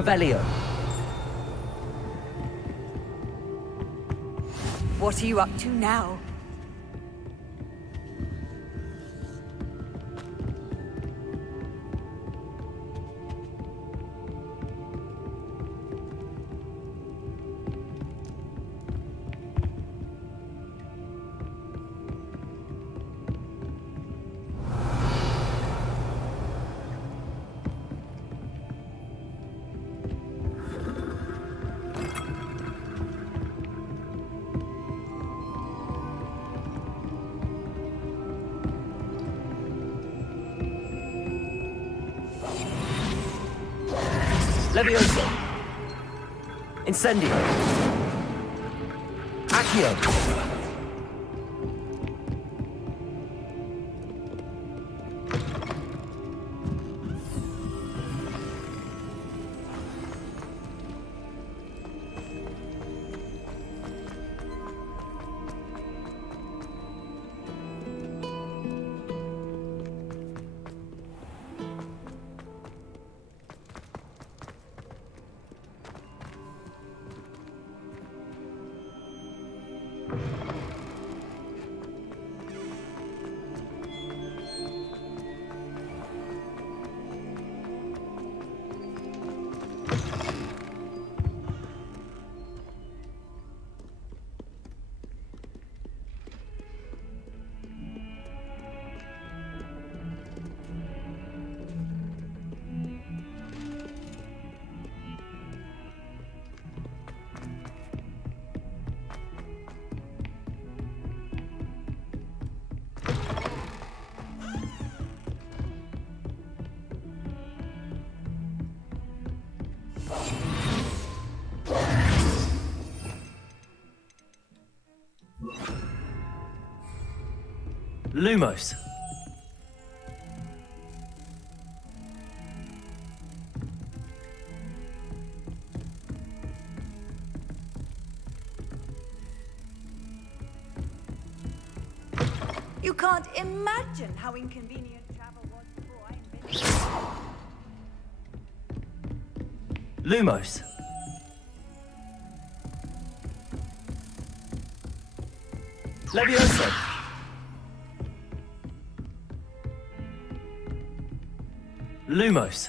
Revelio. What are you up to now? Levioso. Incendio. Accio. Lumos. You can't imagine how inconvenient travel was before I invented it. Lumos. Levioso. Lumos.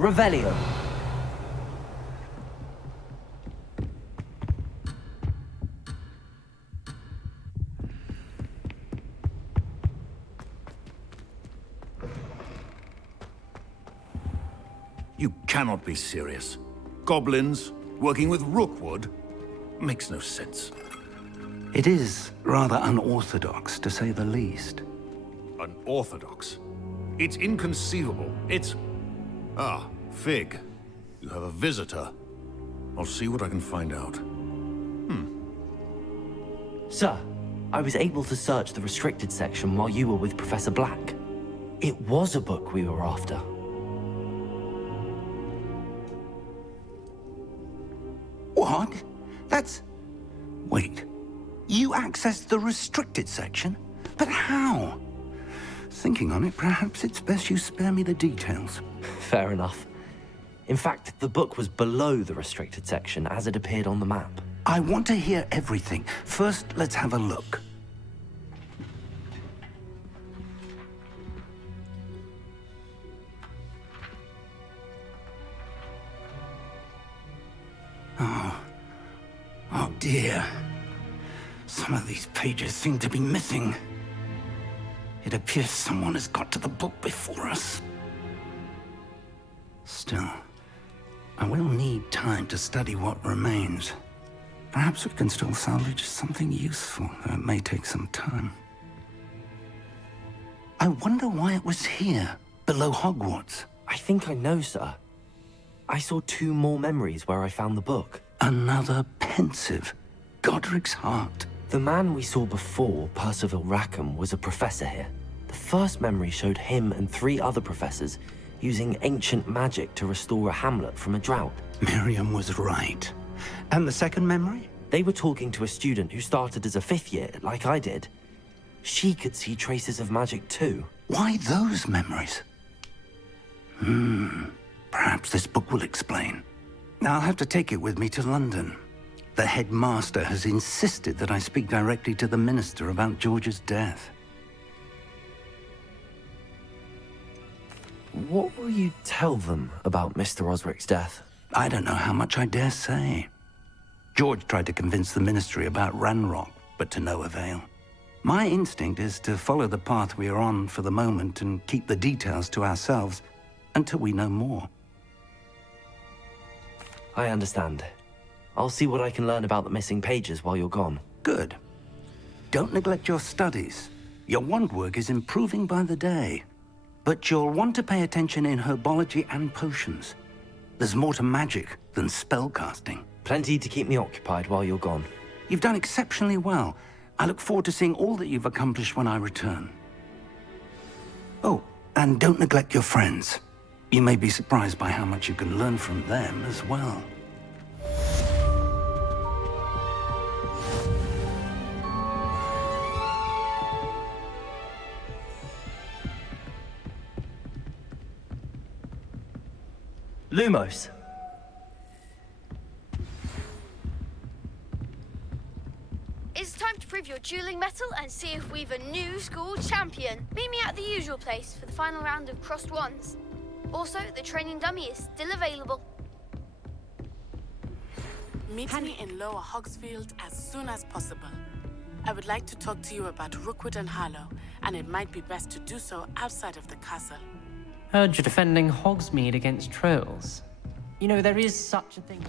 Revelio. You cannot be serious. Goblins working with Rookwood makes no sense. It is rather unorthodox, to say the least. Unorthodox? It's inconceivable. It's... Ah, Fig. You have a visitor. I'll see what I can find out. Sir, I was able to search the restricted section while you were with Professor Black. It was a book we were after. What? That's... Wait. You accessed the restricted section? But how? Thinking on it, perhaps it's best you spare me the details. Fair enough. In fact, the book was below the restricted section as it appeared on the map. I want to hear everything. First, let's have a look. dear. Some of these pages seem to be missing. It appears someone has got to the book before us. Still, I will need time to study what remains. Perhaps we can still salvage something useful, though it may take some time. I wonder why it was here, below Hogwarts. I think I know, sir. I saw 2 more memories where I found the book. Another pensive. Godric's heart. The man we saw before, Percival Rackham, was a professor here. The first memory showed him and 3 other professors using ancient magic to restore a hamlet from a drought. Miriam was right. And the second memory? They were talking to a student who started as a 5th year, like I did. She could see traces of magic too. Why those memories? Perhaps this book will explain. I'll have to take it with me to London. The headmaster has insisted that I speak directly to the minister about George's death. What will you tell them about Mr. Osric's death? I don't know how much I dare say. George tried to convince the ministry about Ranrock, but to no avail. My instinct is to follow the path we are on for the moment and keep the details to ourselves until we know more. I understand. I'll see what I can learn about the missing pages while you're gone. Good. Don't neglect your studies. Your wand work is improving by the day. But you'll want to pay attention in herbology and potions. There's more to magic than spellcasting. Plenty to keep me occupied while you're gone. You've done exceptionally well. I look forward to seeing all that you've accomplished when I return. Oh, and don't neglect your friends. You may be surprised by how much you can learn from them as well. Lumos. It's time to prove your dueling mettle and see if we've a new school champion. Meet me at the usual place for the final round of crossed wands. Also, the training dummy is still available. Meet me in Lower Hogsfield as soon as possible. I would like to talk to you about Rookwood and Harlow, and it might be best to do so outside of the castle. Heard you're defending Hogsmeade against trolls. You know, there is such a thing.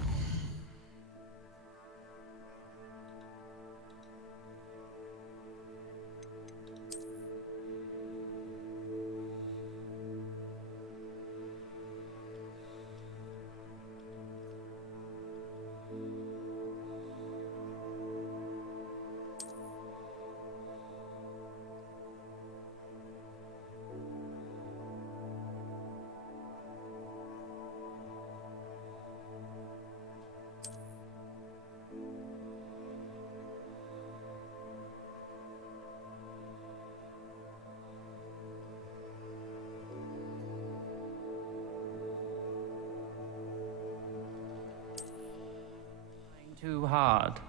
Too hard.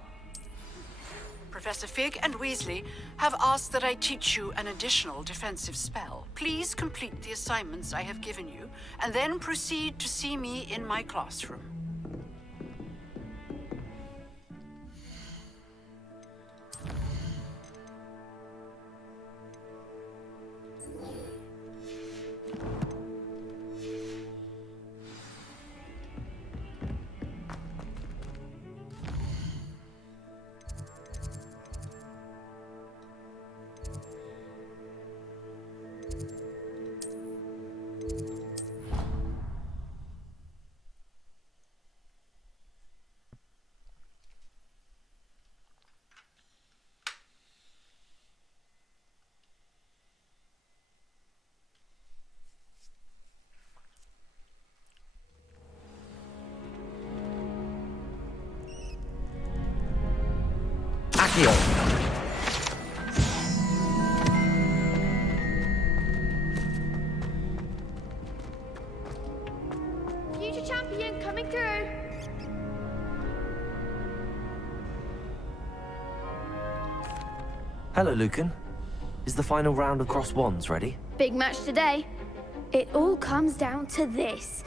Professor Fig and Weasley have asked that I teach you an additional defensive spell. Please complete the assignments I have given you, and then proceed to see me in my classroom. Accio. Future champion coming through. Hello, Lucan. Is the final round of cross wands ready? Big match today. It all comes down to this.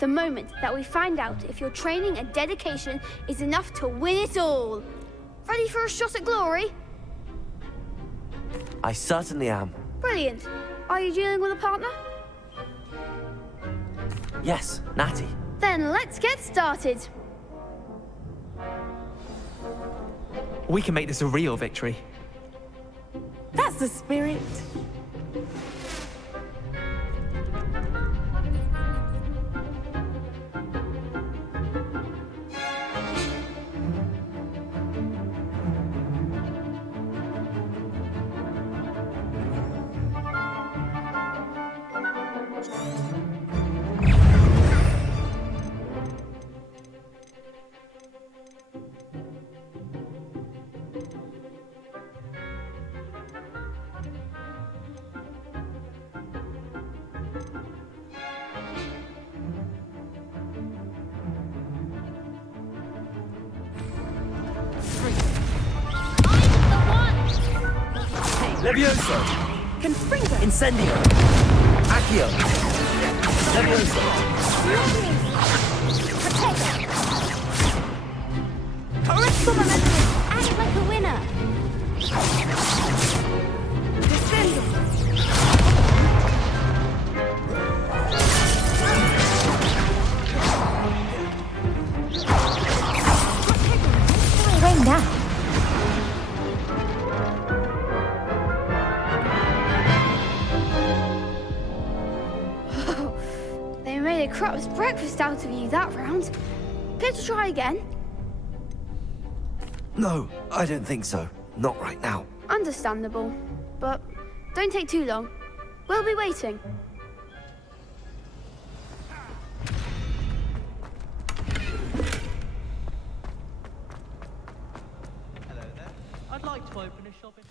The moment that we find out if your training and dedication is enough to win it all. Ready for a shot at glory? I certainly am. Brilliant. Are you dealing with a partner? Yes, Natty. Then let's get started. We can make this a real victory. That's the spirit. Levioso! Confringo! Incendio! Accio! Levioso! Correcto momentum! Act like a winner! Descendo! Rain down! They made a crap's breakfast out of you that round. Care to try again? No, I don't think so. Not right now. Understandable. But don't take too long. We'll be waiting. Hello there. I'd like to open a shop in...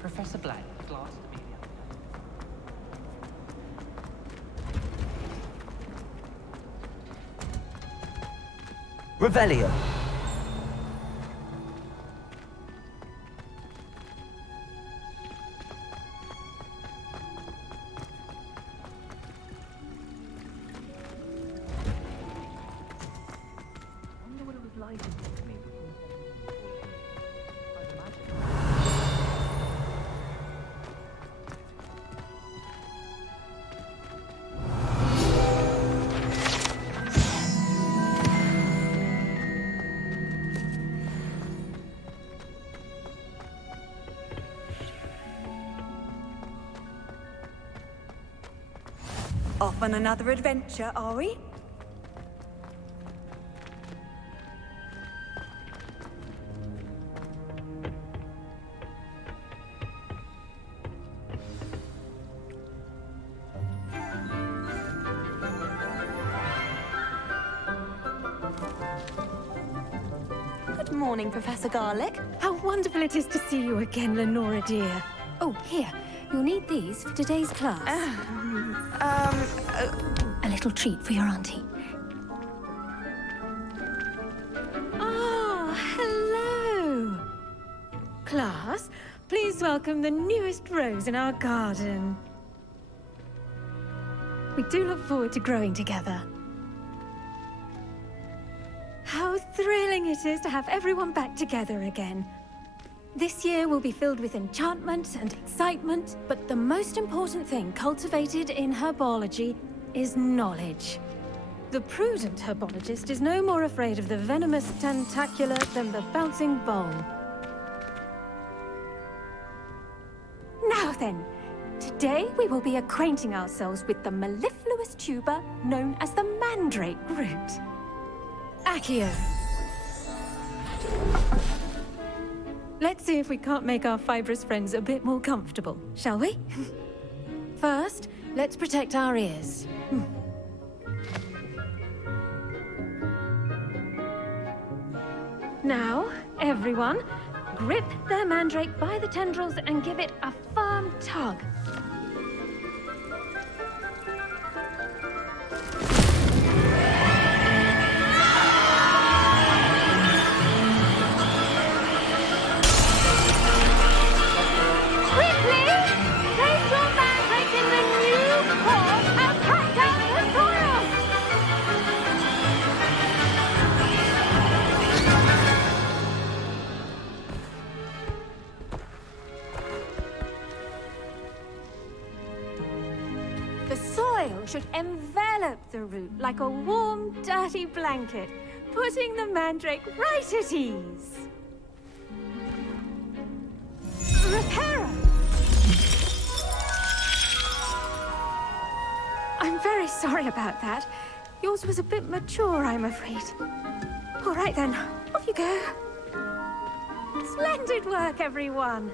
Professor Black, glass to me the other day. Revelio! Off on another adventure, are we? Good morning, Professor Garlick. How wonderful it is to see you again, Lenora dear. Oh, here. You'll need these for today's class. A little treat for your auntie. Oh, hello! Class, please welcome the newest rose in our garden. We do look forward to growing together. How thrilling it is to have everyone back together again. This year will be filled with enchantment and excitement, but the most important thing cultivated in herbology is knowledge. The prudent herbologist is no more afraid of the venomous tentacula than the bouncing bowl. then. Today we will be acquainting ourselves with the mellifluous tuber known as the mandrake root. Accio. Let's see if we can't make our fibrous friends a bit more comfortable, shall we? First, let's protect our ears. Now, everyone, grip their mandrake by the tendrils and give it a firm tug. Quickly! Place your mandrake in the new pot and cut down the soil! The soil should envelop the root like a warm, dirty blanket, putting the mandrake right at ease. Reparo! I'm very sorry about that. Yours was a bit mature, I'm afraid. All right then, off you go. Splendid work, everyone.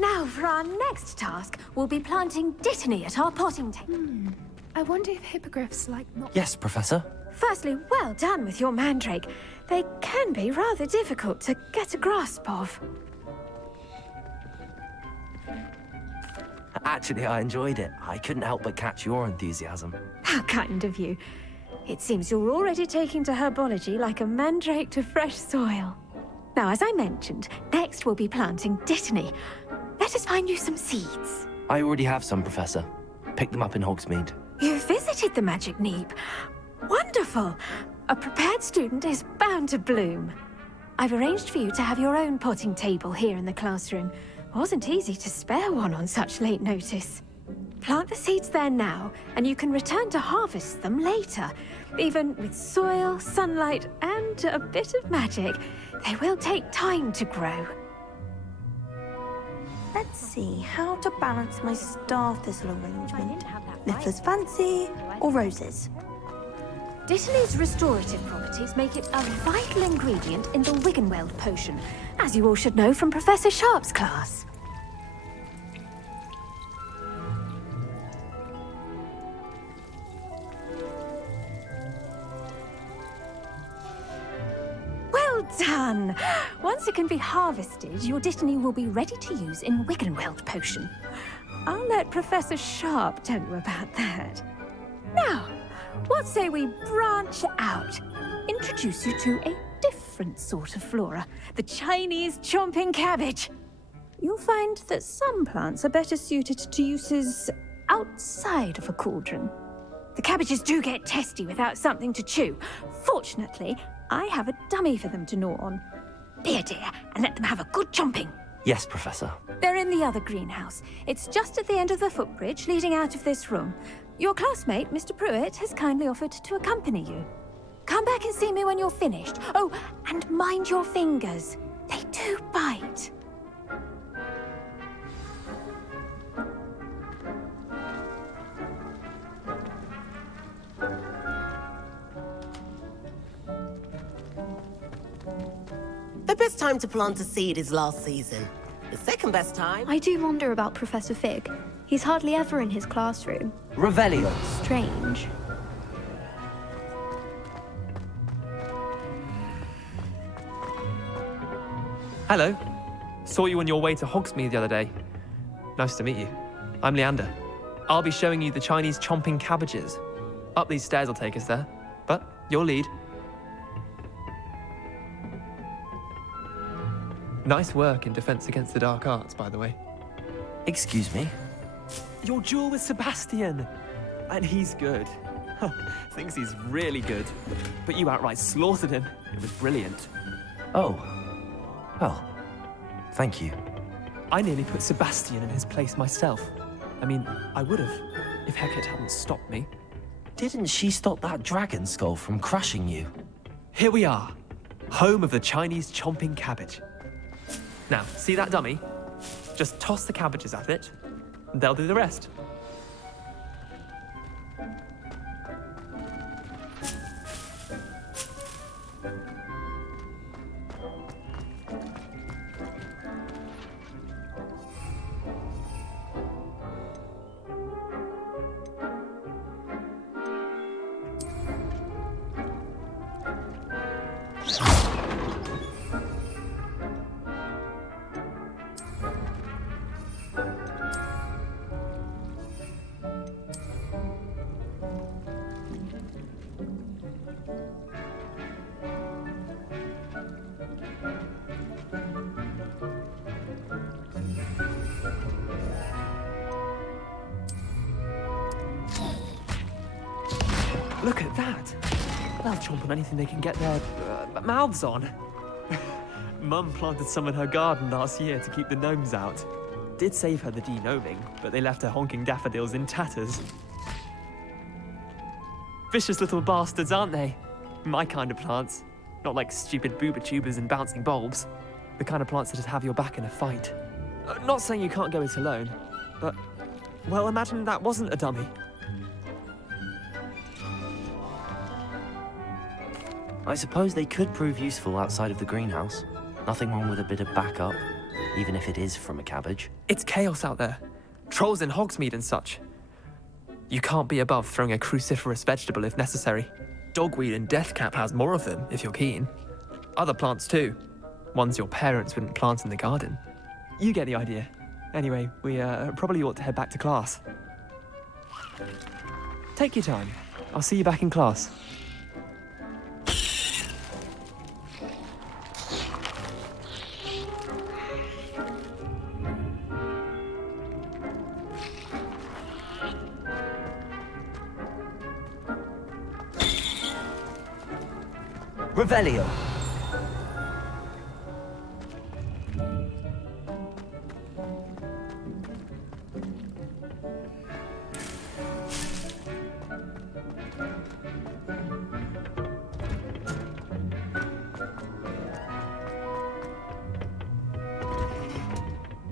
Now, for our next task, we'll be planting dittany at our potting table. I wonder if hippogriffs like not. Yes, Professor. Firstly, well done with your mandrake. They can be rather difficult to get a grasp of. Actually, I enjoyed it. I couldn't help but catch your enthusiasm. How kind of you. It seems you're already taking to herbology like a mandrake to fresh soil. Now, as I mentioned, next we'll be planting dittany. Let us find you some seeds. I already have some, Professor. Picked them up in Hogsmeade. You visited the Magic Neep. Wonderful! A prepared student is bound to bloom. I've arranged for you to have your own potting table here in the classroom. Wasn't easy to spare one on such late notice. Plant the seeds there now, and you can return to harvest them later. Even with soil, sunlight, and a bit of magic, they will take time to grow. Let's see how to balance my star thistle arrangement. Niffler's fancy or roses? Dittany's restorative properties make it a vital ingredient in the Wiggenweld potion, as you all should know from Professor Sharp's class. Well done! Once it can be harvested, your dittany will be ready to use in Wiggenweld potion. I'll let Professor Sharp tell you about that. Now, what say we branch out? Introduce you to a different sort of flora, the Chinese chomping cabbage. You'll find that some plants are better suited to uses outside of a cauldron. The cabbages do get testy without something to chew. Fortunately, I have a dummy for them to gnaw on. Here, dear, and let them have a good chomping. Yes, Professor. They're in the other greenhouse. It's just at the end of the footbridge leading out of this room. Your classmate, Mr. Pruitt, has kindly offered to accompany you. Come back and see me when you're finished. Oh, and mind your fingers. They do bite. The best time to plant a seed is last season. The second best time... I do wonder about Professor Fig. He's hardly ever in his classroom. Revelio. Strange. Hello. Saw you on your way to Hogsmeade the other day. Nice to meet you. I'm Leander. I'll be showing you the Chinese chomping cabbages. Up these stairs will take us there, but your lead. Nice work in Defense Against the Dark Arts, by the way. Excuse me? Your duel with Sebastian! And he's good. Thinks he's really good. But you outright slaughtered him. It was brilliant. Oh. Well, thank you. I nearly put Sebastian in his place myself. I mean, I would have, if Hecate hadn't stopped me. Didn't she stop that dragon skull from crushing you? Here we are, home of the Chinese chomping cabbage. Now, see that dummy? Just toss the cabbages at it, and they'll do the rest. Look at that! They'll chomp on anything they can get their mouths on. Mum planted some in her garden last year to keep the gnomes out. Did save her the de-gnoming, but they left her honking daffodils in tatters. Vicious little bastards, aren't they? My kind of plants. Not like stupid booba tubers and bouncing bulbs. The kind of plants that just have your back in a fight. Not saying you can't go it alone, but, well, imagine that wasn't a dummy. I suppose they could prove useful outside of the greenhouse. Nothing wrong with a bit of backup, even if it is from a cabbage. It's chaos out there. Trolls in Hogsmeade and such. You can't be above throwing a cruciferous vegetable if necessary. Dogweed and deathcap has more of them, if you're keen. Other plants too. Ones your parents wouldn't plant in the garden. You get the idea. Anyway, we probably ought to head back to class. Take your time. I'll see you back in class. Revelio.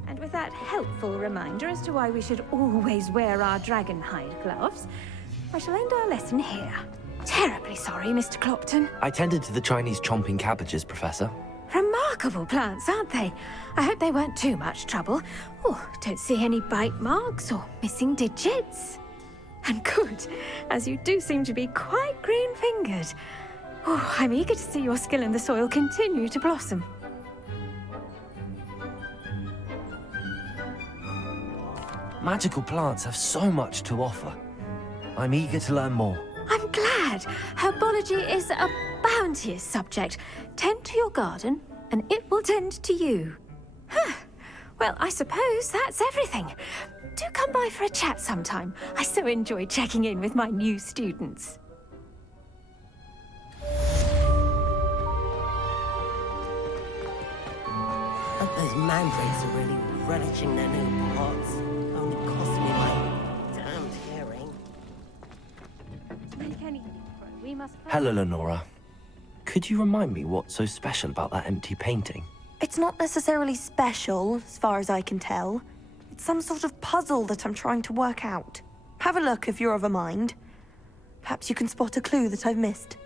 And with that helpful reminder as to why we should always wear our dragon hide gloves, I shall end our lesson here. Terribly sorry, Mr. Clopton. I tended to the Chinese chomping cabbages, Professor. Remarkable plants, aren't they? I hope they weren't too much trouble. Oh, don't see any bite marks or missing digits. And good, as you do seem to be quite green-fingered. Oh, I'm eager to see your skill in the soil continue to blossom. Magical plants have so much to offer. I'm eager to learn more. I'm glad. Herbology is a bounteous subject. Tend to your garden, and it will tend to you. Huh. Well, I suppose that's everything. Do come by for a chat sometime. I so enjoy checking in with my new students. Hope those mandrakes are really relishing their new pots. Only cost me my damned hearing. Hello, Lenora. Could you remind me what's so special about that empty painting? It's not necessarily special, as far as I can tell. It's some sort of puzzle that I'm trying to work out. Have a look if you're of a mind. Perhaps you can spot a clue that I've missed.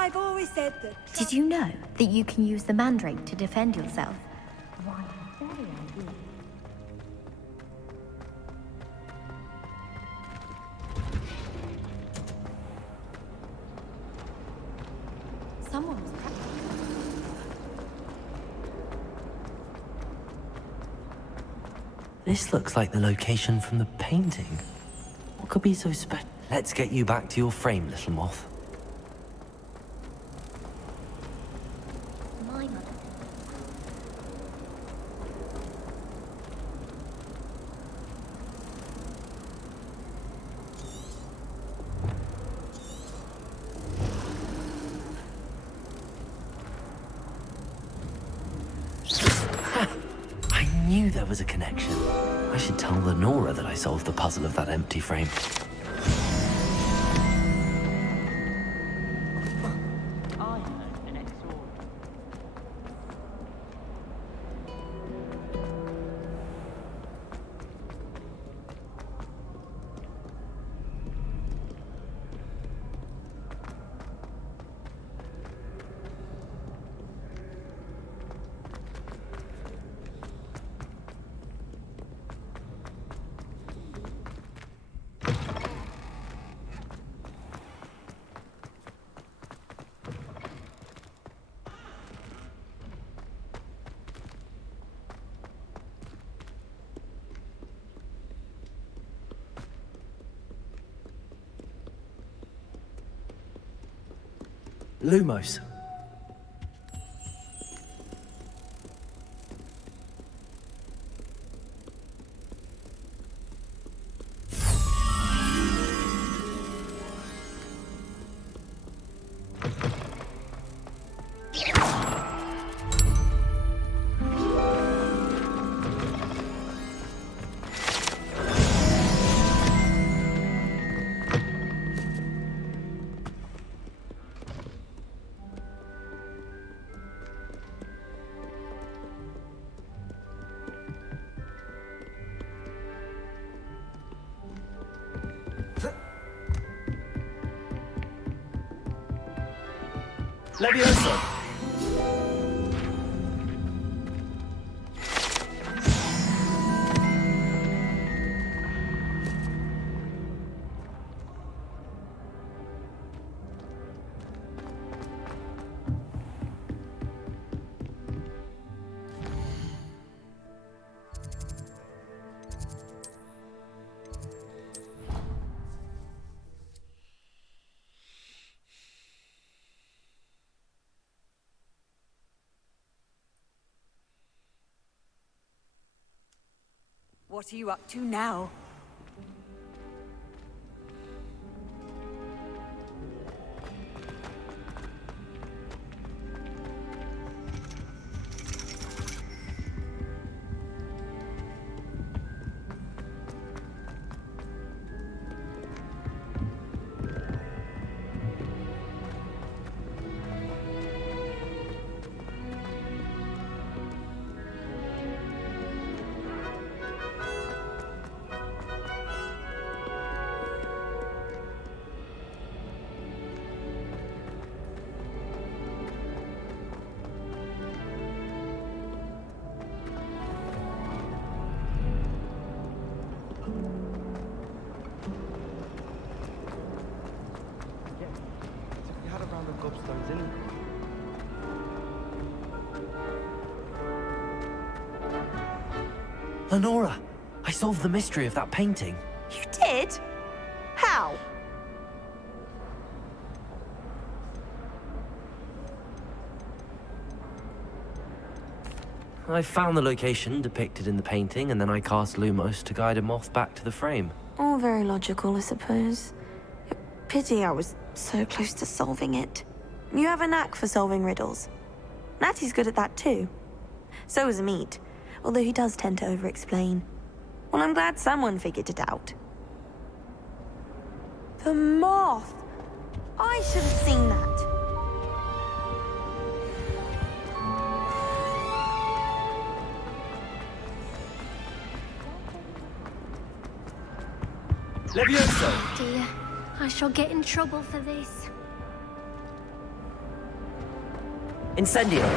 I've always said that... Did you know that you can use the mandrake to defend yourself? Why, very ideal. Someone was This looks like the location from the painting. What could be so special? Let's get you back to your frame, little moth. my mother. I knew there was a connection. I should tell Lenora that I solved the puzzle of that empty frame. Lumos. Levioso! What are you up to now? Lenora, I solved the mystery of that painting. You did? How? I found the location depicted in the painting, and then I cast Lumos to guide a moth back to the frame. All very logical, I suppose. Pity I was so close to solving it. You have a knack for solving riddles. Natty's good at that too. So is Amit, although he does tend to over-explain. Well, I'm glad someone figured it out. The moth! I should have seen that. Levioso! Dear, I shall get in trouble for this. Incendio!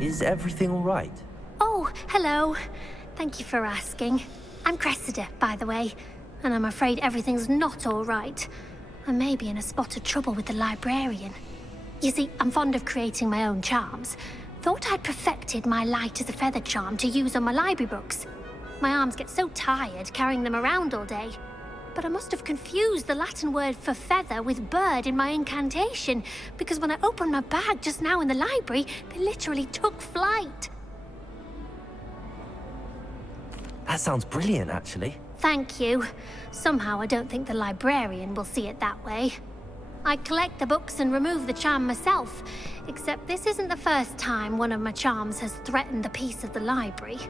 Is everything all right? Oh, hello. Thank you for asking. I'm Cressida, by the way, and I'm afraid everything's not all right. I may be in a spot of trouble with the librarian. You see, I'm fond of creating my own charms. Thought I'd perfected my light as a feather charm to use on my library books. My arms get so tired carrying them around all day. But I must have confused the Latin word for feather with bird in my incantation, because when I opened my bag just now in the library, they literally took flight. That sounds brilliant, actually. Thank you. Somehow I don't think the librarian will see it that way. I collect the books and remove the charm myself, except this isn't the first time one of my charms has threatened the peace of the library.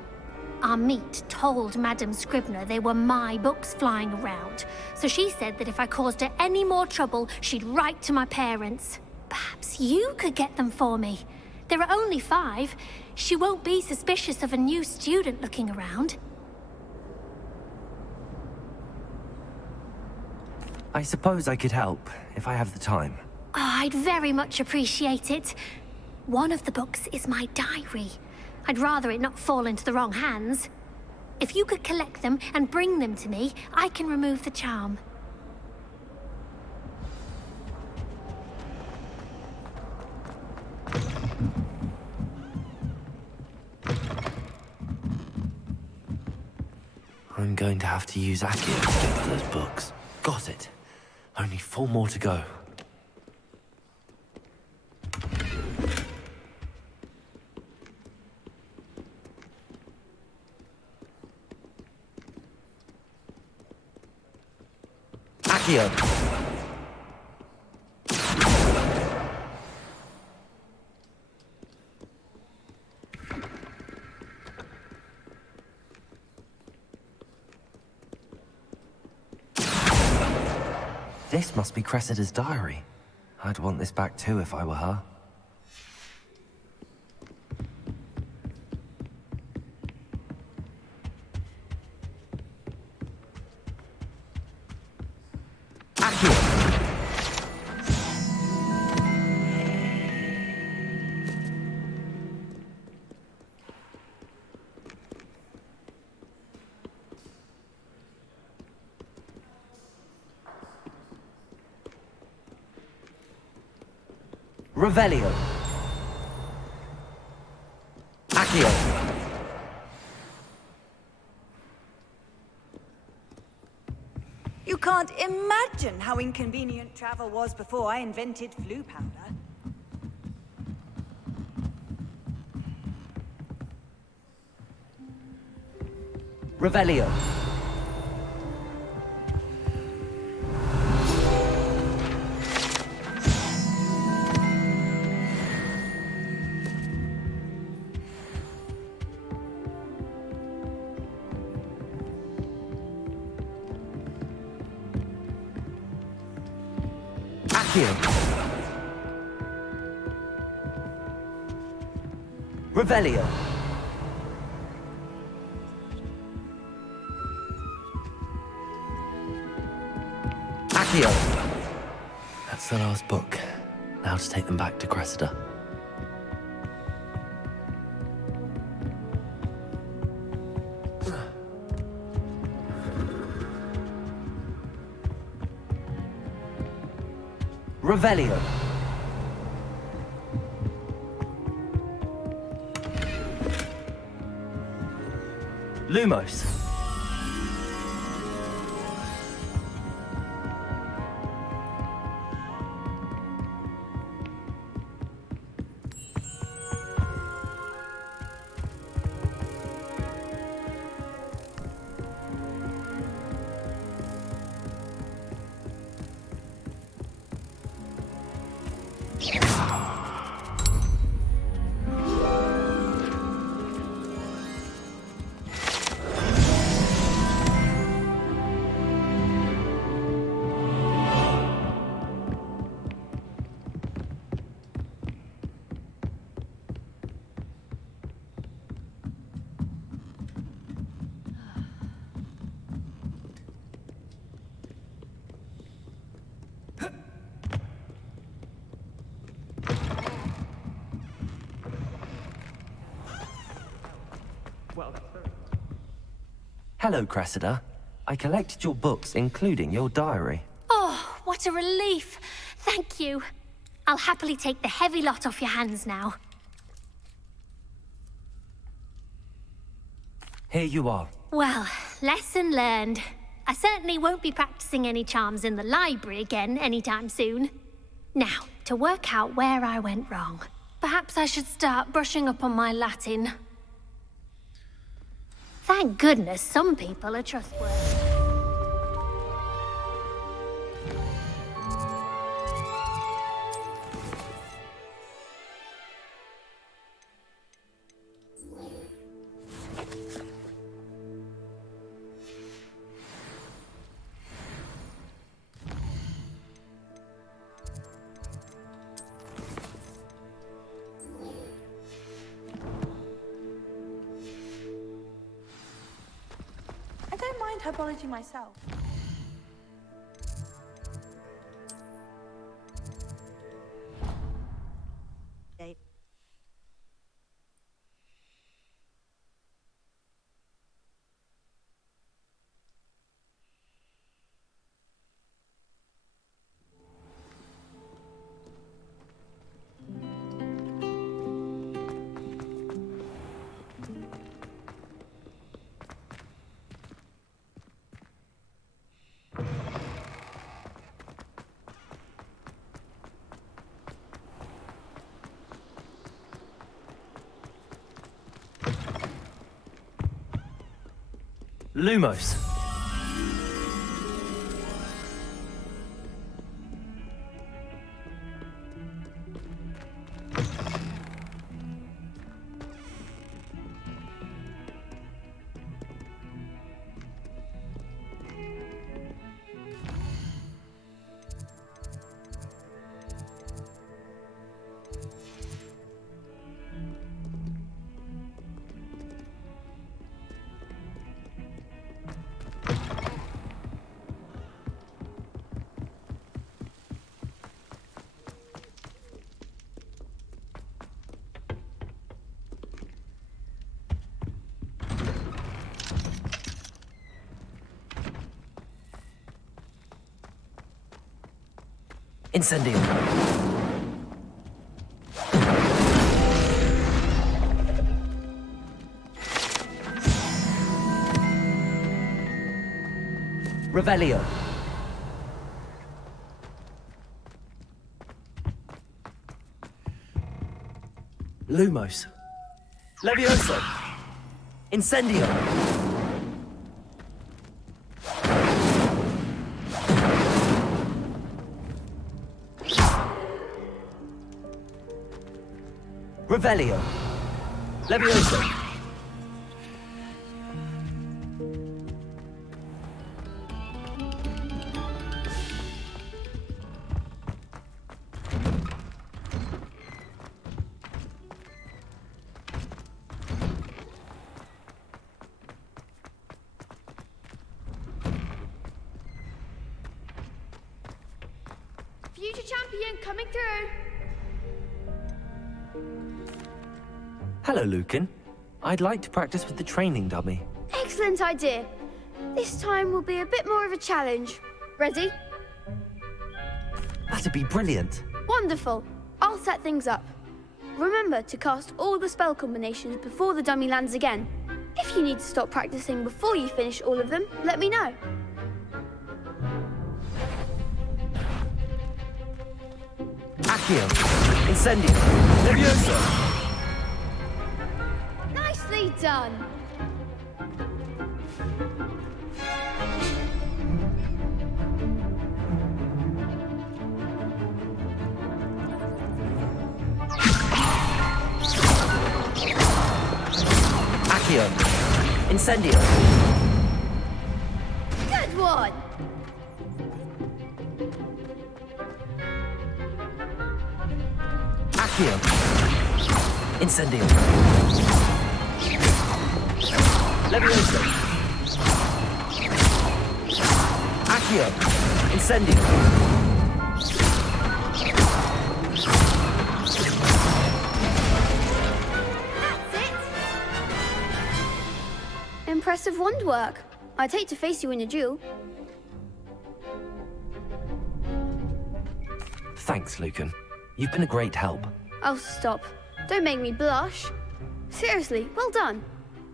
Our meet told Madame Scribner they were my books flying around, so she said that if I caused her any more trouble, she'd write to my parents. Perhaps you could get them for me. There are only 5. She won't be suspicious of a new student looking around. I suppose I could help, if I have the time. Oh, I'd very much appreciate it. One of the books is my diary. I'd rather it not fall into the wrong hands. If you could collect them and bring them to me, I can remove the charm. I'm going to have to use Accio to get to those books. Got it. Only 4 more to go. Accio! This must be Cressida's diary. I'd want this back too if I were her. Accio! Revelio. Accio. You can't imagine how inconvenient travel was before I invented flu powder. Revelio. Accio. Revelio. Accio. That's the last book. Now to take them back to Cressida. Revelio. Lumos. Hello, Cressida. I collected your books, including your diary. Oh, what a relief. Thank you. I'll happily take the heavy lot off your hands now. Here you are. Well, lesson learned. I certainly won't be practicing any charms in the library again anytime soon. Now, to work out where I went wrong. Perhaps I should start brushing up on my Latin. Thank goodness some people are trustworthy. I don't mind herbology myself. Lumos. Incendio. Revelio. Lumos. Levioso. Incendio. Revelio. Levioso. Future champion coming through. Hello, Lucan. I'd like to practice with the training dummy. Excellent idea. This time will be a bit more of a challenge. Ready? That'd be brilliant. Wonderful. I'll set things up. Remember to cast all the spell combinations before the dummy lands again. If you need to stop practicing before you finish all of them, let me know. Accio. Incendio. Levioso. Nicely done. Accio. Incendio. Good one. Accio. Incendio. Levioso. Accio. Incendio. Impressive wand work. I'd hate to face you in a duel. Thanks, Lucan. You've been a great help. Oh, stop. Don't make me blush. Seriously, well done.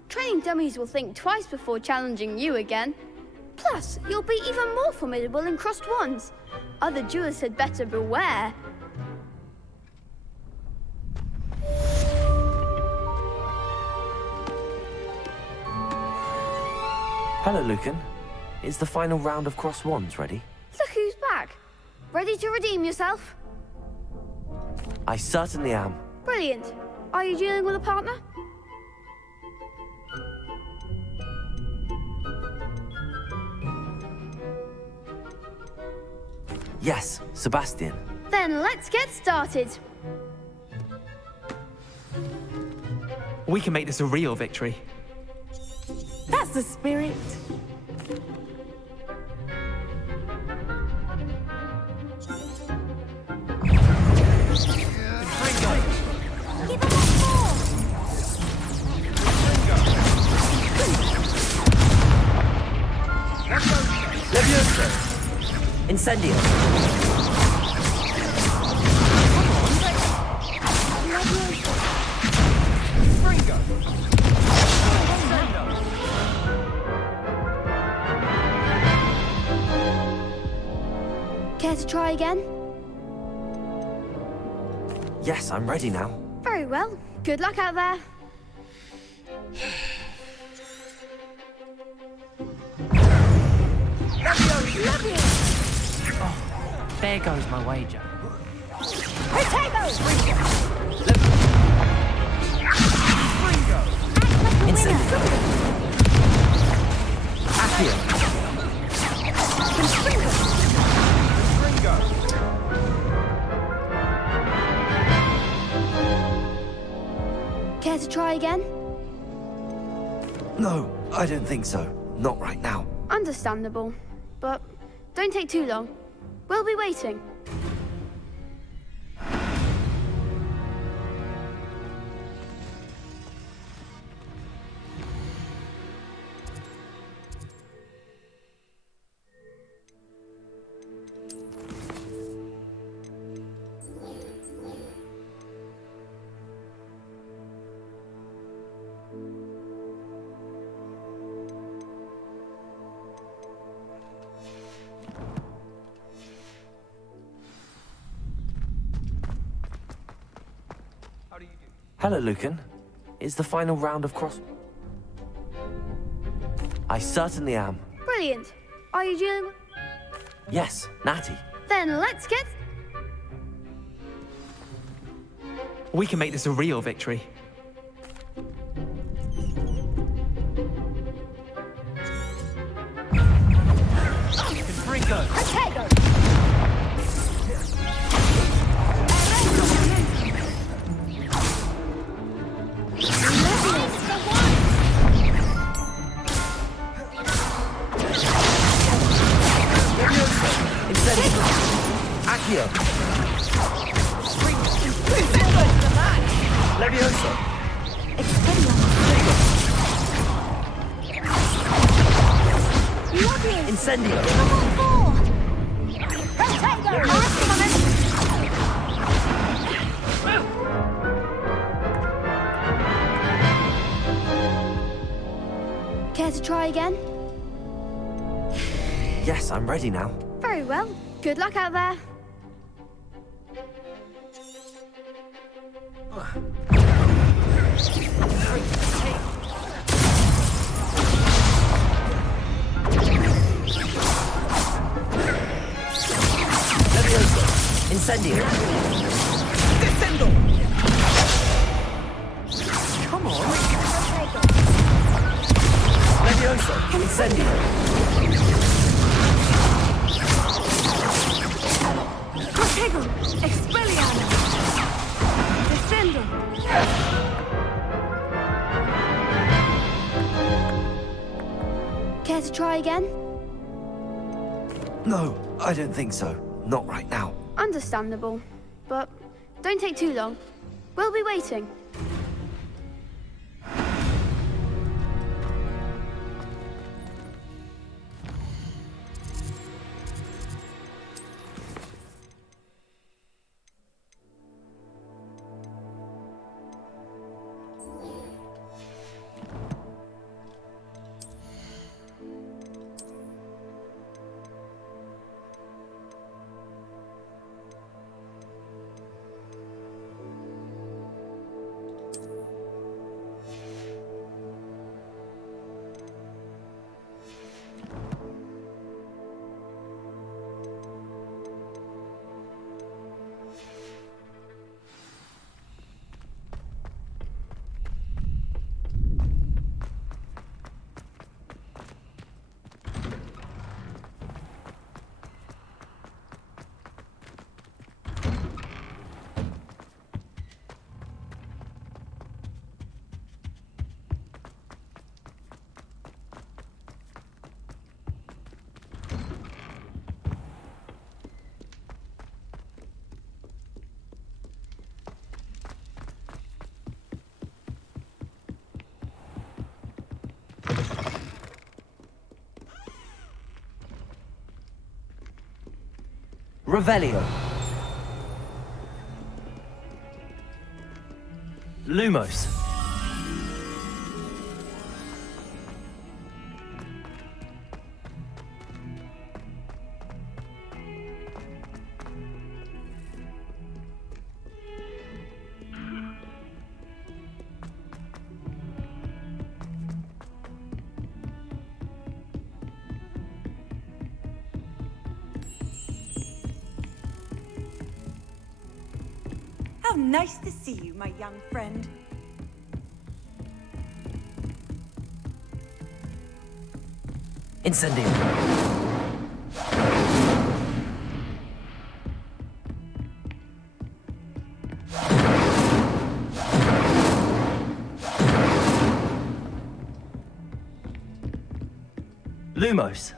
Training dummies will think twice before challenging you again. Plus, you'll be even more formidable in crossed wands. Other duelists had better beware. Hello, Lucan. Is the final round of cross wands ready? Look who's back. Ready to redeem yourself? I certainly am. Brilliant. Are you dealing with a partner? Yes, Sebastian. Then let's get started. We can make this a real victory. That's the spirit. Incendio. Care to try again? Yes, I'm ready now. Very well. Good luck out there. Oh, there goes my wager. Incendio. Accio. Care to try again? No, I don't think so. Not right now. Understandable. But don't take too long. We'll be waiting. Hello, Lucan. Is the final round of cross... I certainly am. Brilliant. Are you dealing with... Yes, Natty. Then let's get... We can make this a real victory. Accio. Levioso. Incendio. Care to try again? Yes, I'm ready now. Very well. Good luck out there. Incendio. Descendo. Come on. Levioso. Incendio. Protego. Expelliarmus. Descendo. Care to try again? No, I don't think so. Not right now. Understandable. But don't take too long. We'll be waiting. Revelio. Lumos. How nice to see you, my young friend. Incendio. Lumos.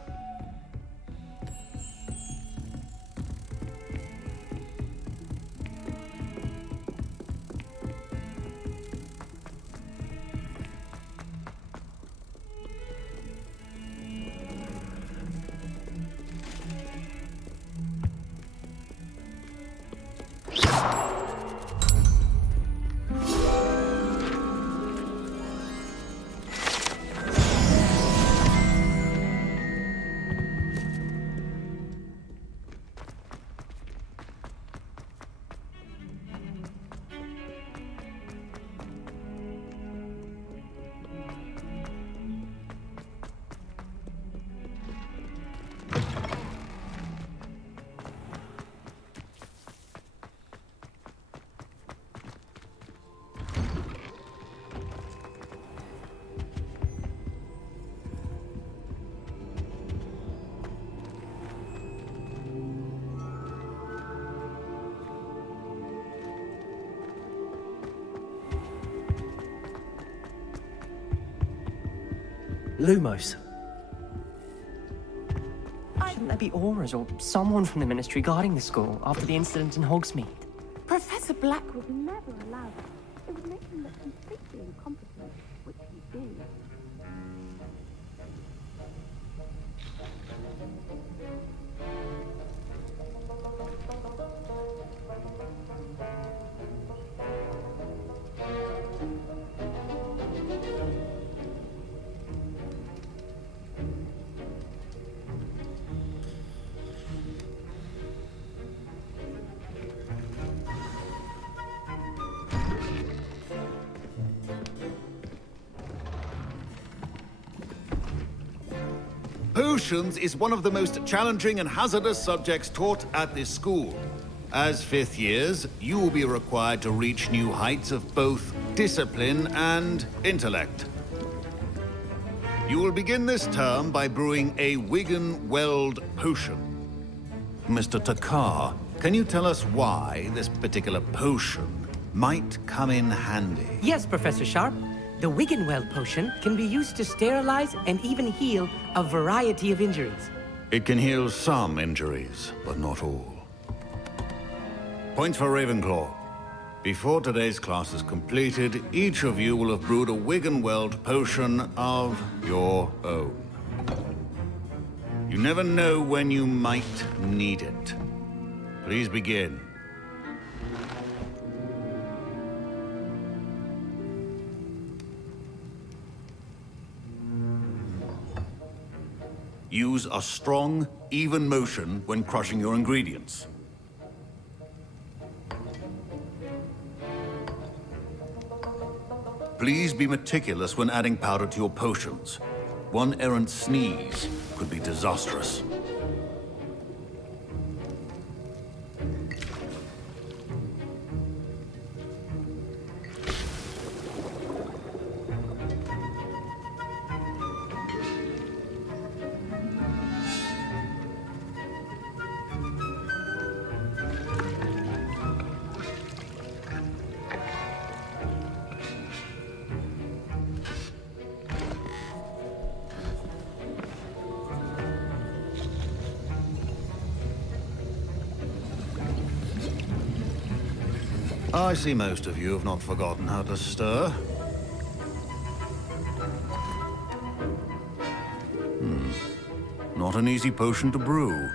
Lumos. Shouldn't there be auras or someone from the Ministry guarding the school after the incident in Hogsmeade? Professor Black would never allow that. It would make him look completely incompetent, which he did. Potions is one of the most challenging and hazardous subjects taught at this school. As fifth years, you will be required to reach new heights of both discipline and intellect. You will begin this term by brewing a Wigan-Weld potion. Mr. Takar, can you tell us why this particular potion might come in handy? Yes, Professor Sharp. The Wiggenweld potion can be used to sterilize and even heal a variety of injuries. It can heal some injuries, but not all. Points for Ravenclaw. Before today's class is completed, each of you will have brewed a Wiggenweld potion of your own. You never know when you might need it. Please begin. Use a strong, even motion when crushing your ingredients. Please be meticulous when adding powder to your potions. One errant sneeze could be disastrous. I see most of you have not forgotten how to stir. Not an easy potion to brew.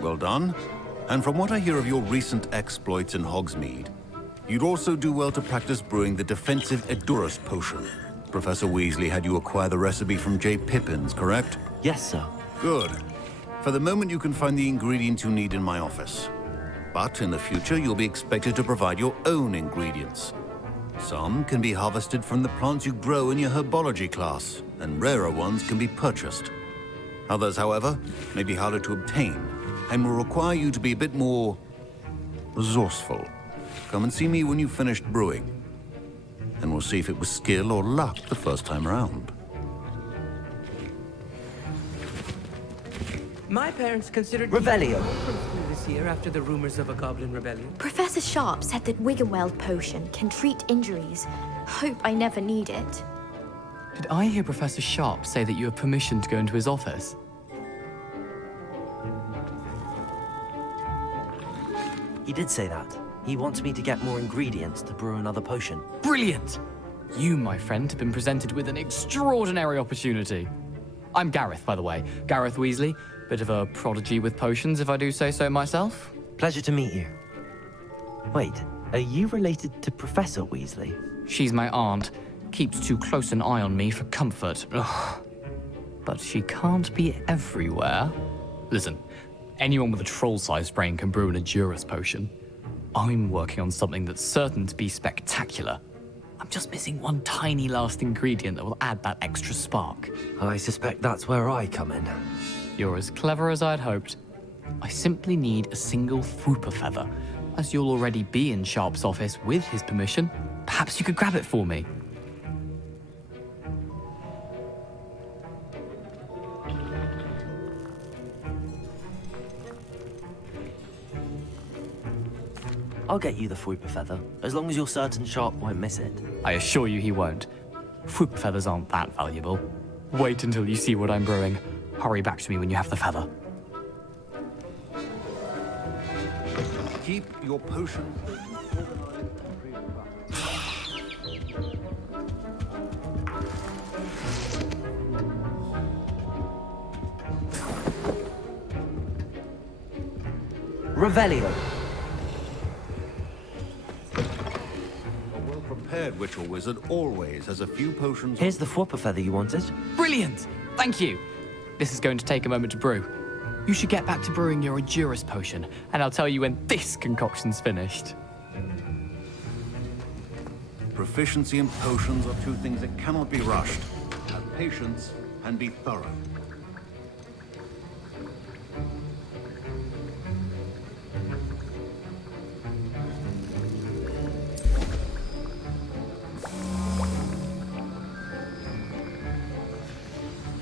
Well done. And from what I hear of your recent exploits in Hogsmeade, you'd also do well to practice brewing the defensive Edurus potion. Professor Weasley had you acquire the recipe from J. Pippin's, correct? Yes, sir. Good. For the moment, you can find the ingredients you need in my office. But in the future, you'll be expected to provide your own ingredients. Some can be harvested from the plants you grow in your herbology class, and rarer ones can be purchased. Others, however, may be harder to obtain, and will require you to be a bit more resourceful. Come and see me when you've finished brewing, and we'll see if it was skill or luck the first time around. My parents considered Revelio from school this year after the rumors of a goblin rebellion. Professor Sharp said that Wiggenweld potion can treat injuries. Hope I never need it. Did I hear Professor Sharp say that you have permission to go into his office? He did say that. He wants me to get more ingredients to brew another potion. Brilliant! You, my friend, have been presented with an extraordinary opportunity. I'm Gareth, by the way. Gareth Weasley. Bit of a prodigy with potions, if I do say so myself. Pleasure to meet you. Wait, are you related to Professor Weasley? She's my aunt. Keeps too close an eye on me for comfort. Ugh. But she can't be everywhere. Listen, anyone with a troll-sized brain can brew an Edurus potion. I'm working on something that's certain to be spectacular. I'm just missing one tiny last ingredient that will add that extra spark. I suspect that's where I come in. You're as clever as I'd hoped. I simply need a single Fwooper feather. As you'll already be in Sharp's office with his permission, perhaps you could grab it for me. I'll get you the Fwooper feather, as long as you're certain Sharp won't miss it. I assure you he won't. Fwooper feathers aren't that valuable. Wait until you see what I'm brewing. Hurry back to me when you have the feather. Keep your potion. Revelio. A well-prepared witch or wizard always has a few potions. Here's the Fwooper feather you wanted. Brilliant! Thank you! This is going to take a moment to brew. You should get back to brewing your Edurus potion, and I'll tell you when this concoction's finished. Proficiency in potions are two things that cannot be rushed. Have patience and be thorough.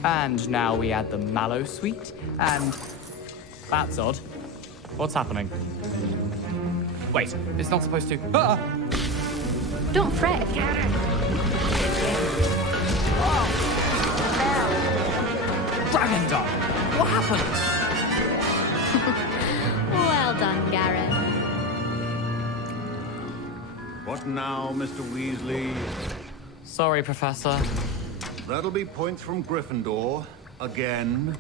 And now we add the mallow sweet, and... That's odd. What's happening? Wait, it's not supposed to... Ah! Don't fret. Dragon Dog! What happened? Well done, Gareth. What now, Mr. Weasley? Sorry, Professor. That'll be points from Gryffindor. Again.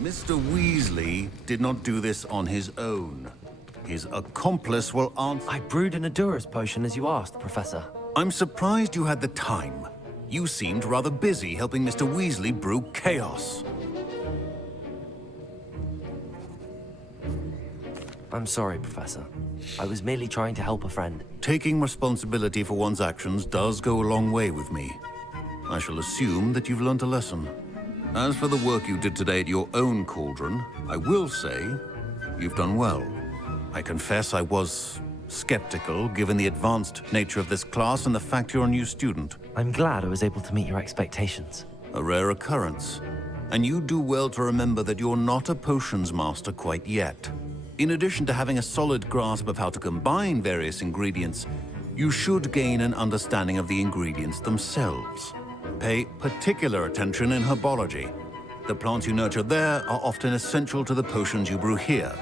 Mr. Weasley did not do this on his own. His accomplice will answer... I brewed an Edurus potion as you asked, Professor. I'm surprised you had the time. You seemed rather busy helping Mr. Weasley brew chaos. I'm sorry, Professor. I was merely trying to help a friend. Taking responsibility for one's actions does go a long way with me. I shall assume that you've learnt a lesson. As for the work you did today at your own cauldron, I will say you've done well. I confess I was skeptical, given the advanced nature of this class and the fact you're a new student. I'm glad I was able to meet your expectations. A rare occurrence. And you do well to remember that you're not a potions master quite yet. In addition to having a solid grasp of how to combine various ingredients, you should gain an understanding of the ingredients themselves. Pay particular attention in herbology. The plants you nurture there are often essential to the potions you brew here.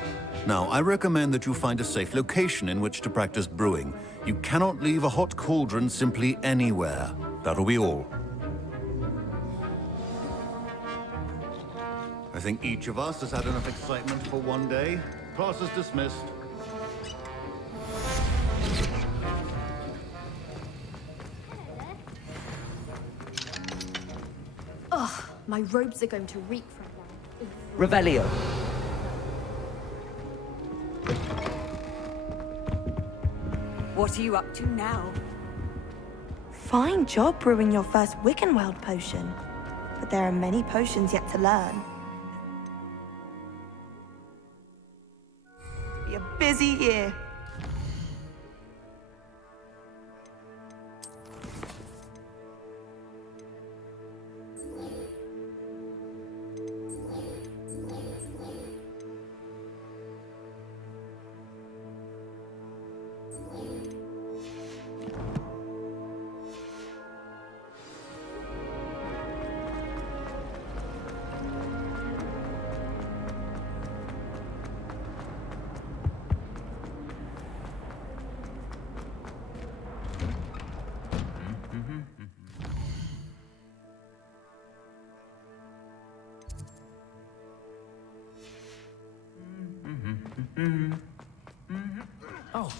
Now, I recommend that you find a safe location in which to practice brewing. You cannot leave a hot cauldron simply anywhere. That'll be all. I think each of us has had enough excitement for one day. Class is dismissed. Ugh, my robes are going to reek from them. Revelio. What are you up to now? Fine job brewing your first Wiggenweld potion. But there are many potions yet to learn. It'll be a busy year. Oh.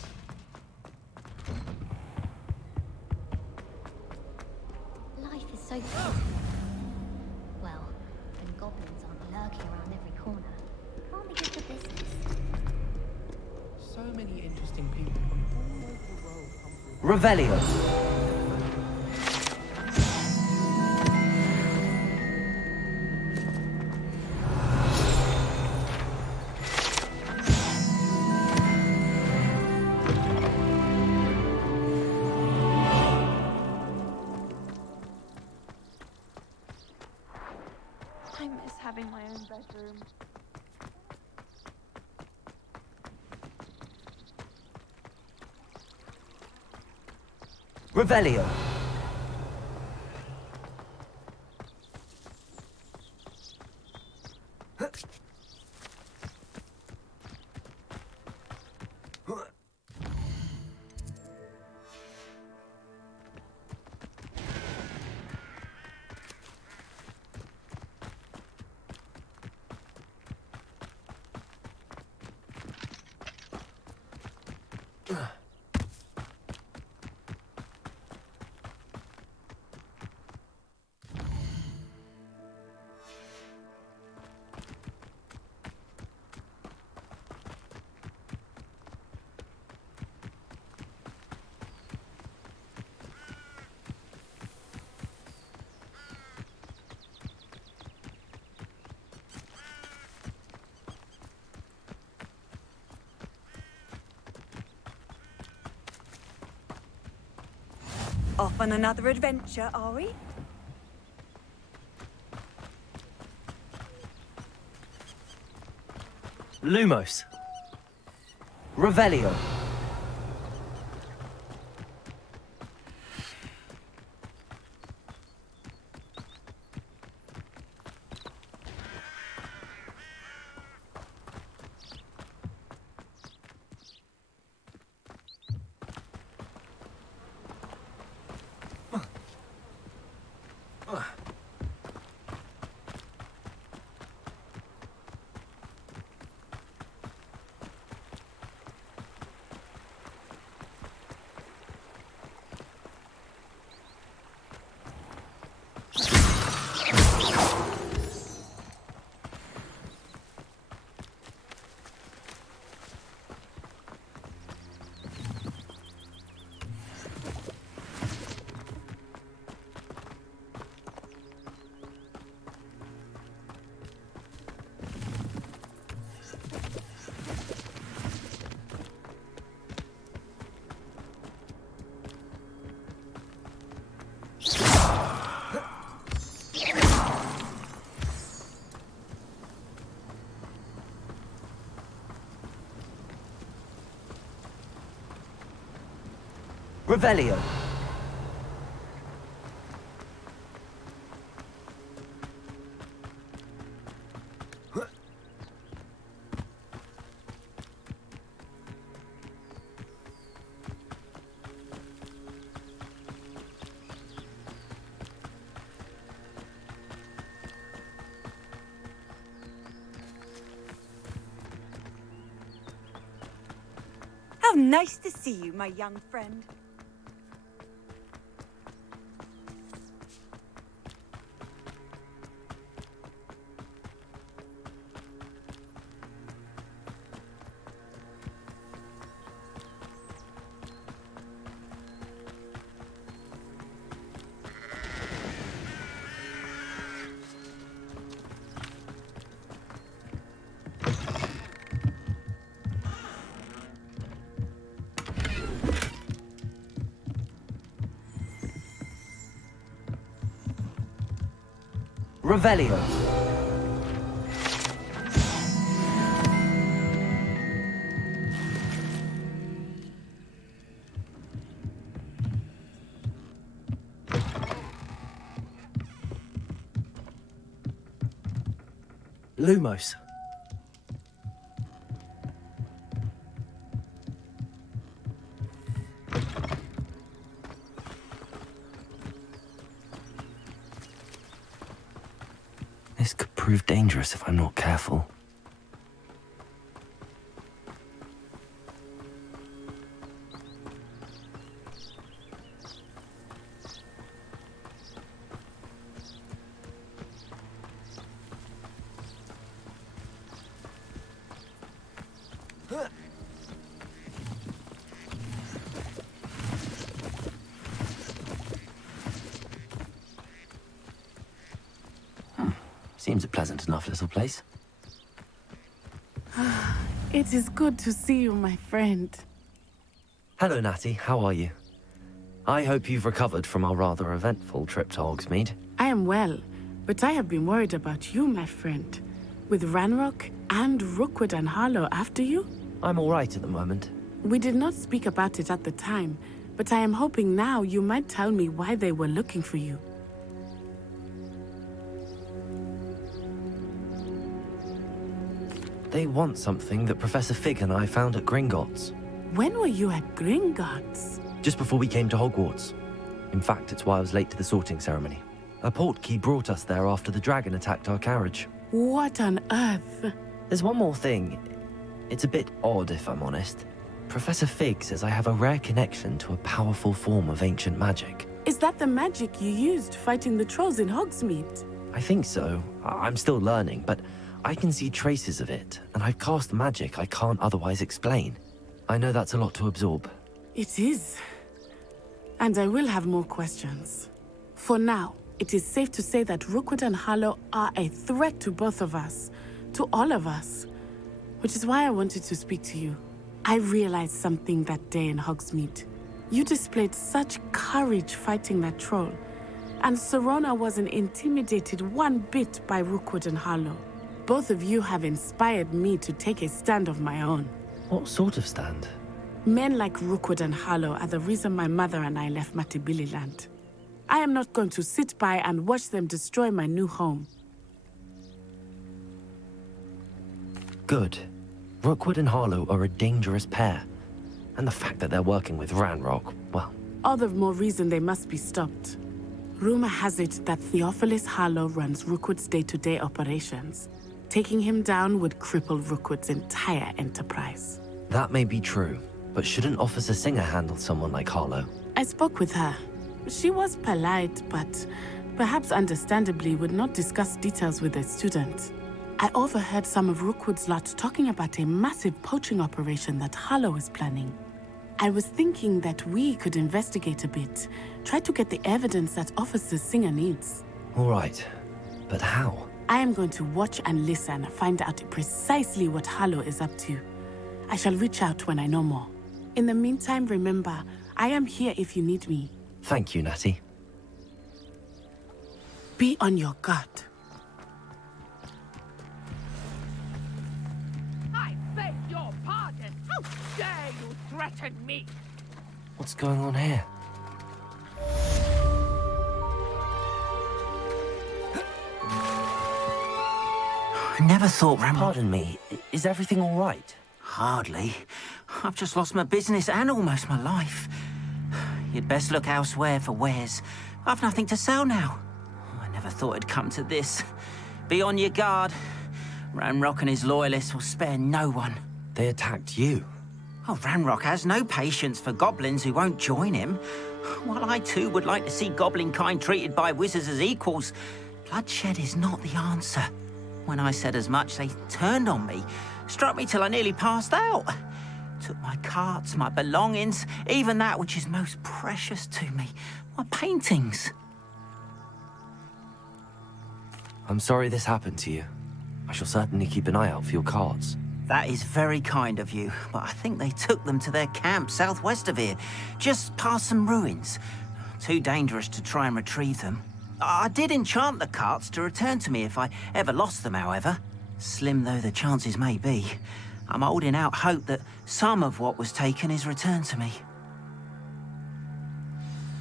Life is so good. Well, when goblins aren't lurking around every corner, you can't be good for business. So many interesting people from all over the world come through. Revelio. I miss having my own bedroom. Revelio. Off on another adventure, are we? Lumos. Revelio. Revelio. nice to see you, my young friend. Revelio. Lumos. This could prove dangerous if I'm not careful. Seems a pleasant enough little place. It is good to see you, my friend. Hello, Natty. How are you? I hope you've recovered from our rather eventful trip to Hogsmeade. I am well, but I have been worried about you, my friend. With Ranrock and Rookwood and Harlow after you? I'm all right at the moment. We did not speak about it at the time, but I am hoping now you might tell me why they were looking for you. They want something that Professor Fig and I found at Gringotts. When were you at Gringotts? Just before we came to Hogwarts. In fact, it's why I was late to the sorting ceremony. A portkey brought us there after the dragon attacked our carriage. What on earth? There's one more thing. It's a bit odd, if I'm honest. Professor Fig says I have a rare connection to a powerful form of ancient magic. Is that the magic you used fighting the trolls in Hogsmeade? I think so. I'm still learning, but I can see traces of it, and I've cast magic I can't otherwise explain. I know that's a lot to absorb. It is. And I will have more questions. For now, it is safe to say that Rookwood and Harlow are a threat to both of us, to all of us. Which is why I wanted to speak to you. I realized something that day in Hogsmeade. You displayed such courage fighting that troll, and Serona wasn't intimidated one bit by Rookwood and Harlow. Both of you have inspired me to take a stand of my own. What sort of stand? Men like Rookwood and Harlow are the reason my mother and I left Matabeleland. I am not going to sit by and watch them destroy my new home. Good. Rookwood and Harlow are a dangerous pair. And the fact that they're working with Ranrock, well... All the more reason they must be stopped. Rumor has it that Theophilus Harlow runs Rookwood's day-to-day operations. Taking him down would cripple Rookwood's entire enterprise. That may be true, but shouldn't Officer Singer handle someone like Harlow? I spoke with her. She was polite, but perhaps understandably would not discuss details with a student. I overheard some of Rookwood's lot talking about a massive poaching operation that Harlow is planning. I was thinking that we could investigate a bit, try to get the evidence that Officer Singer needs. All right, but how? I am going to watch and listen, find out precisely what Harlow is up to. I shall reach out when I know more. In the meantime, remember, I am here if you need me. Thank you, Natty. Be on your guard. I beg your pardon. How dare you threaten me? What's going on here? I never thought Ranrock... Pardon me, is everything all right? Hardly. I've just lost my business and almost my life. You'd best look elsewhere for wares. I've nothing to sell now. I never thought it'd come to this. Be on your guard. Ranrock and his loyalists will spare no one. They attacked you? Oh, Ranrock has no patience for goblins who won't join him. While I too would like to see goblin kind treated by wizards as equals, bloodshed is not the answer. When I said as much, they turned on me, struck me till I nearly passed out. Took my carts, my belongings, even that which is most precious to me, my paintings. I'm sorry this happened to you. I shall certainly keep an eye out for your carts. That is very kind of you, but I think they took them to their camp southwest of here, just past some ruins. Too dangerous to try and retrieve them. I did enchant the carts to return to me if I ever lost them, however. Slim though the chances may be, I'm holding out hope that some of what was taken is returned to me.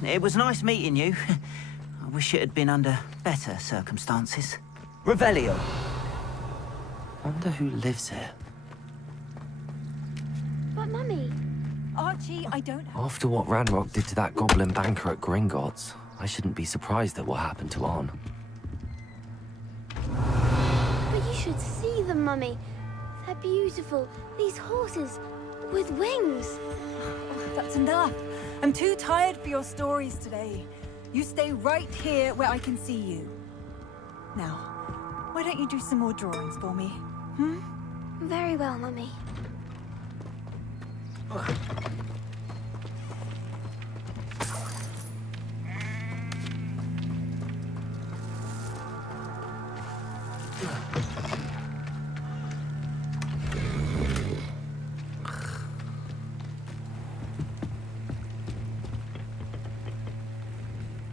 It was nice meeting you. I wish it had been under better circumstances. Revelio! Wonder who lives here. But Mummy... Archie, I don't... After what Ranrock did to that goblin banker at Gringotts, I shouldn't be surprised at what happened to Arn. But you should see them, Mummy. They're beautiful. These horses with wings. Oh, that's enough. I'm too tired for your stories today. You stay right here where I can see you. Now, why don't you do some more drawings for me? Hmm? Very well, Mummy.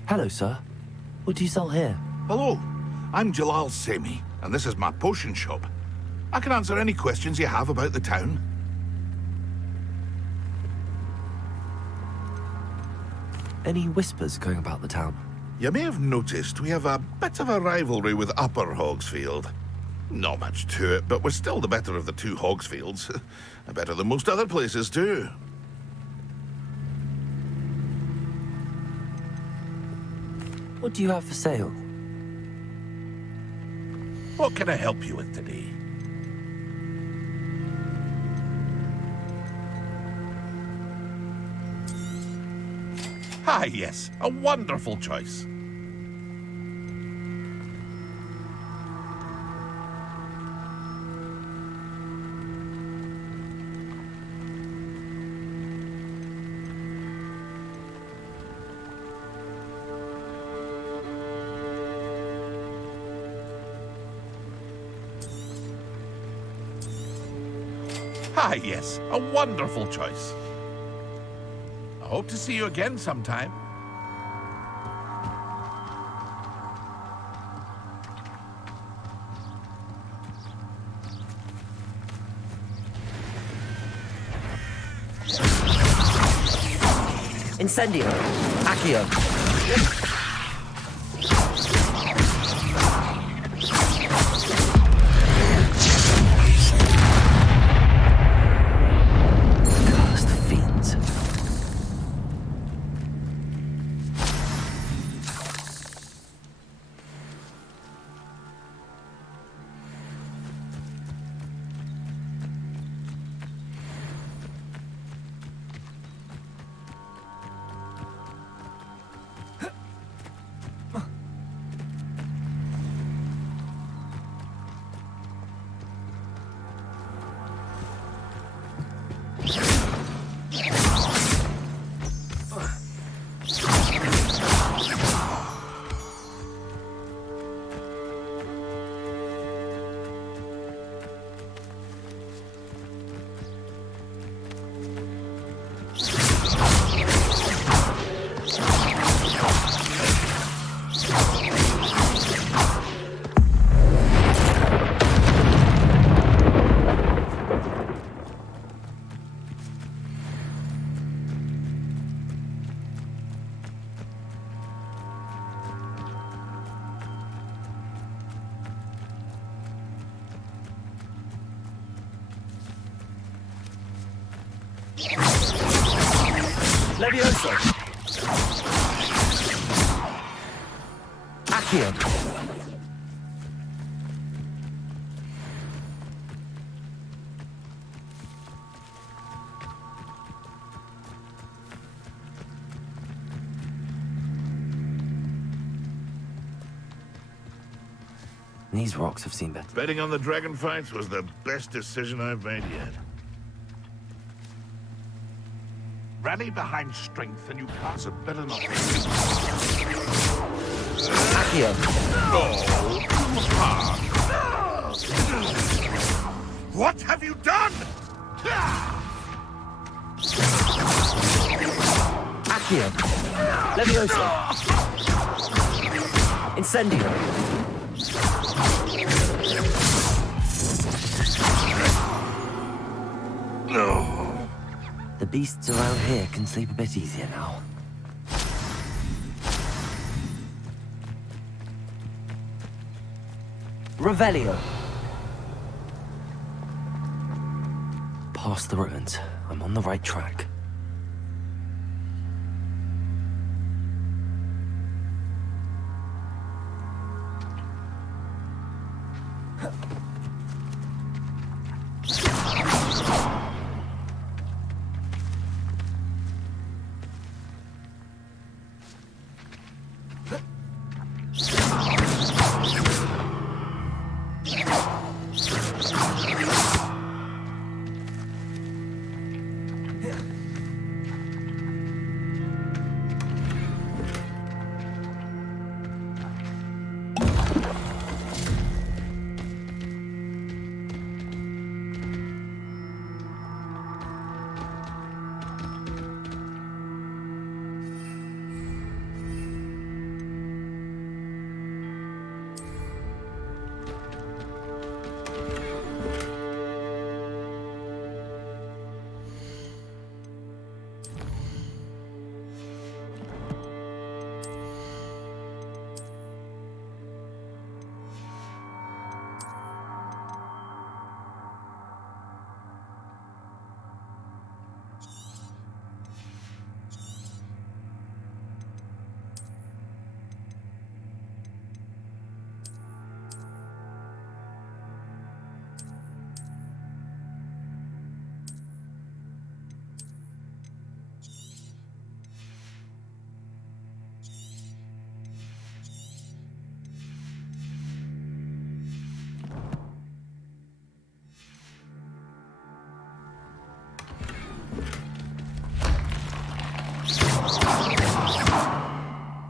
Hello, sir. What do you sell here? Hello, I'm Jalal Semi, and this is my potion shop. I can answer any questions you have about the town. Any whispers going about the town? You may have noticed we have a bit of a rivalry with Upper Hogsfield. Not much to it, but we're still the better of the two Hogsfields. Better than most other places, too. What do you have for sale? What can I help you with today? Ah, yes, a wonderful choice. Ah, yes, a wonderful choice. I hope to see you again sometime. Incendio! Accio! Levioso! Accio! These rocks have seen better. Betting on the dragon fights was the best decision I've made yet. Rally behind strength and you pass it better not. Accio! Oh, too hard. What have you done? Accio! Levioso! Incendio! No. The beasts around here can sleep a bit easier now. Revelio! Past the ruins. I'm on the right track.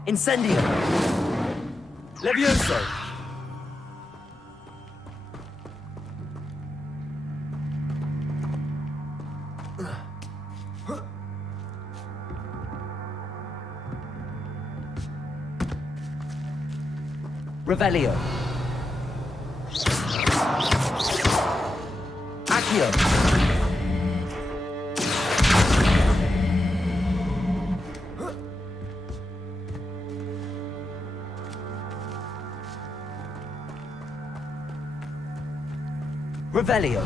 Incendio! Levioso! Revelio! Accio! Revelio.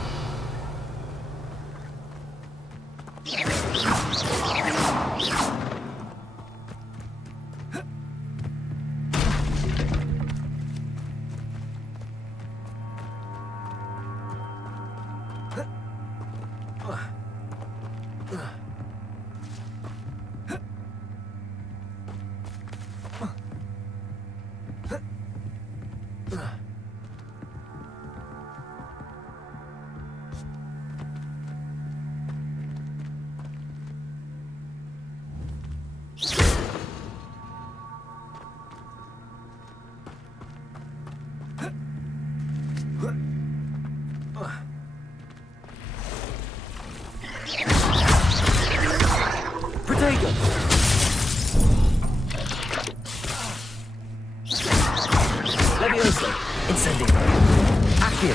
Levioso. Incendio. Accio.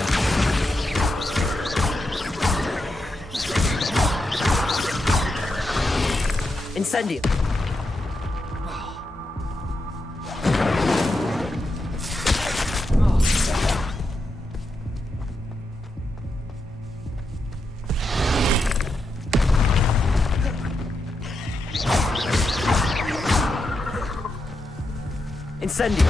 Incendio. Incendio.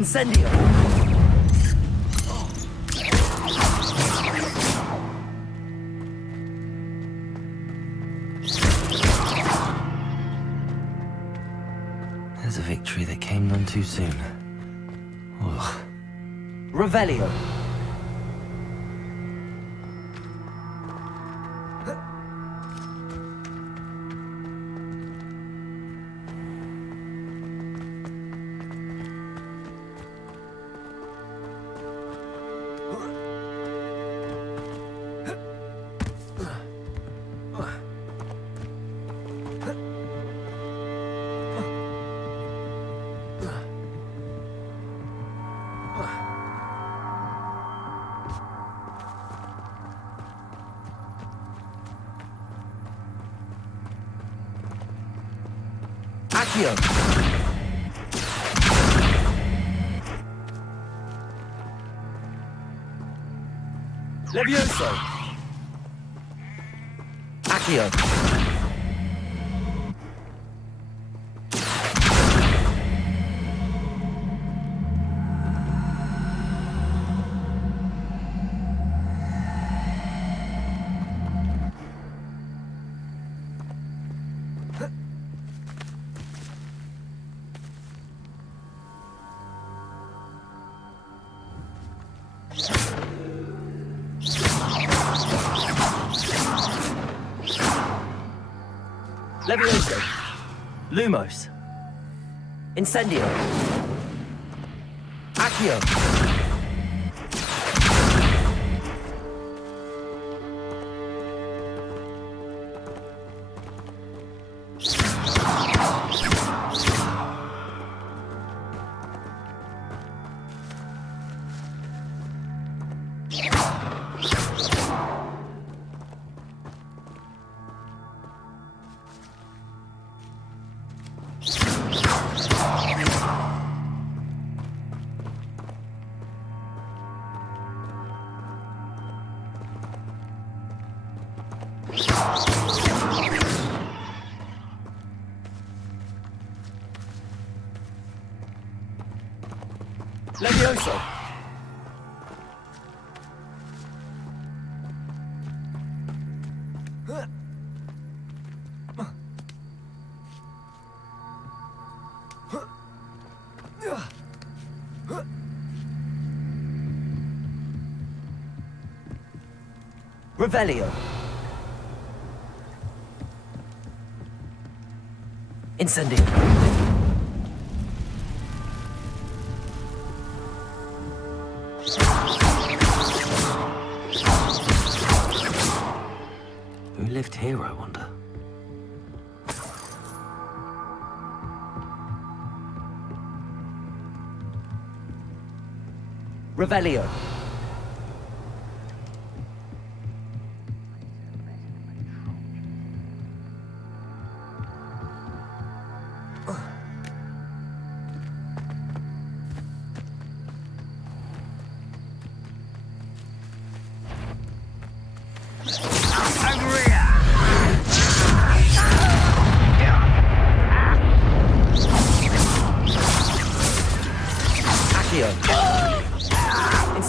Incendio! There's a victory that came none too soon. Ugh. Revelio! Accio! Levioso! Accio! Levioso! Lumos! Incendio! Accio! Levioso! Revelio! Incendio! Who lived here, I wonder? Revelio!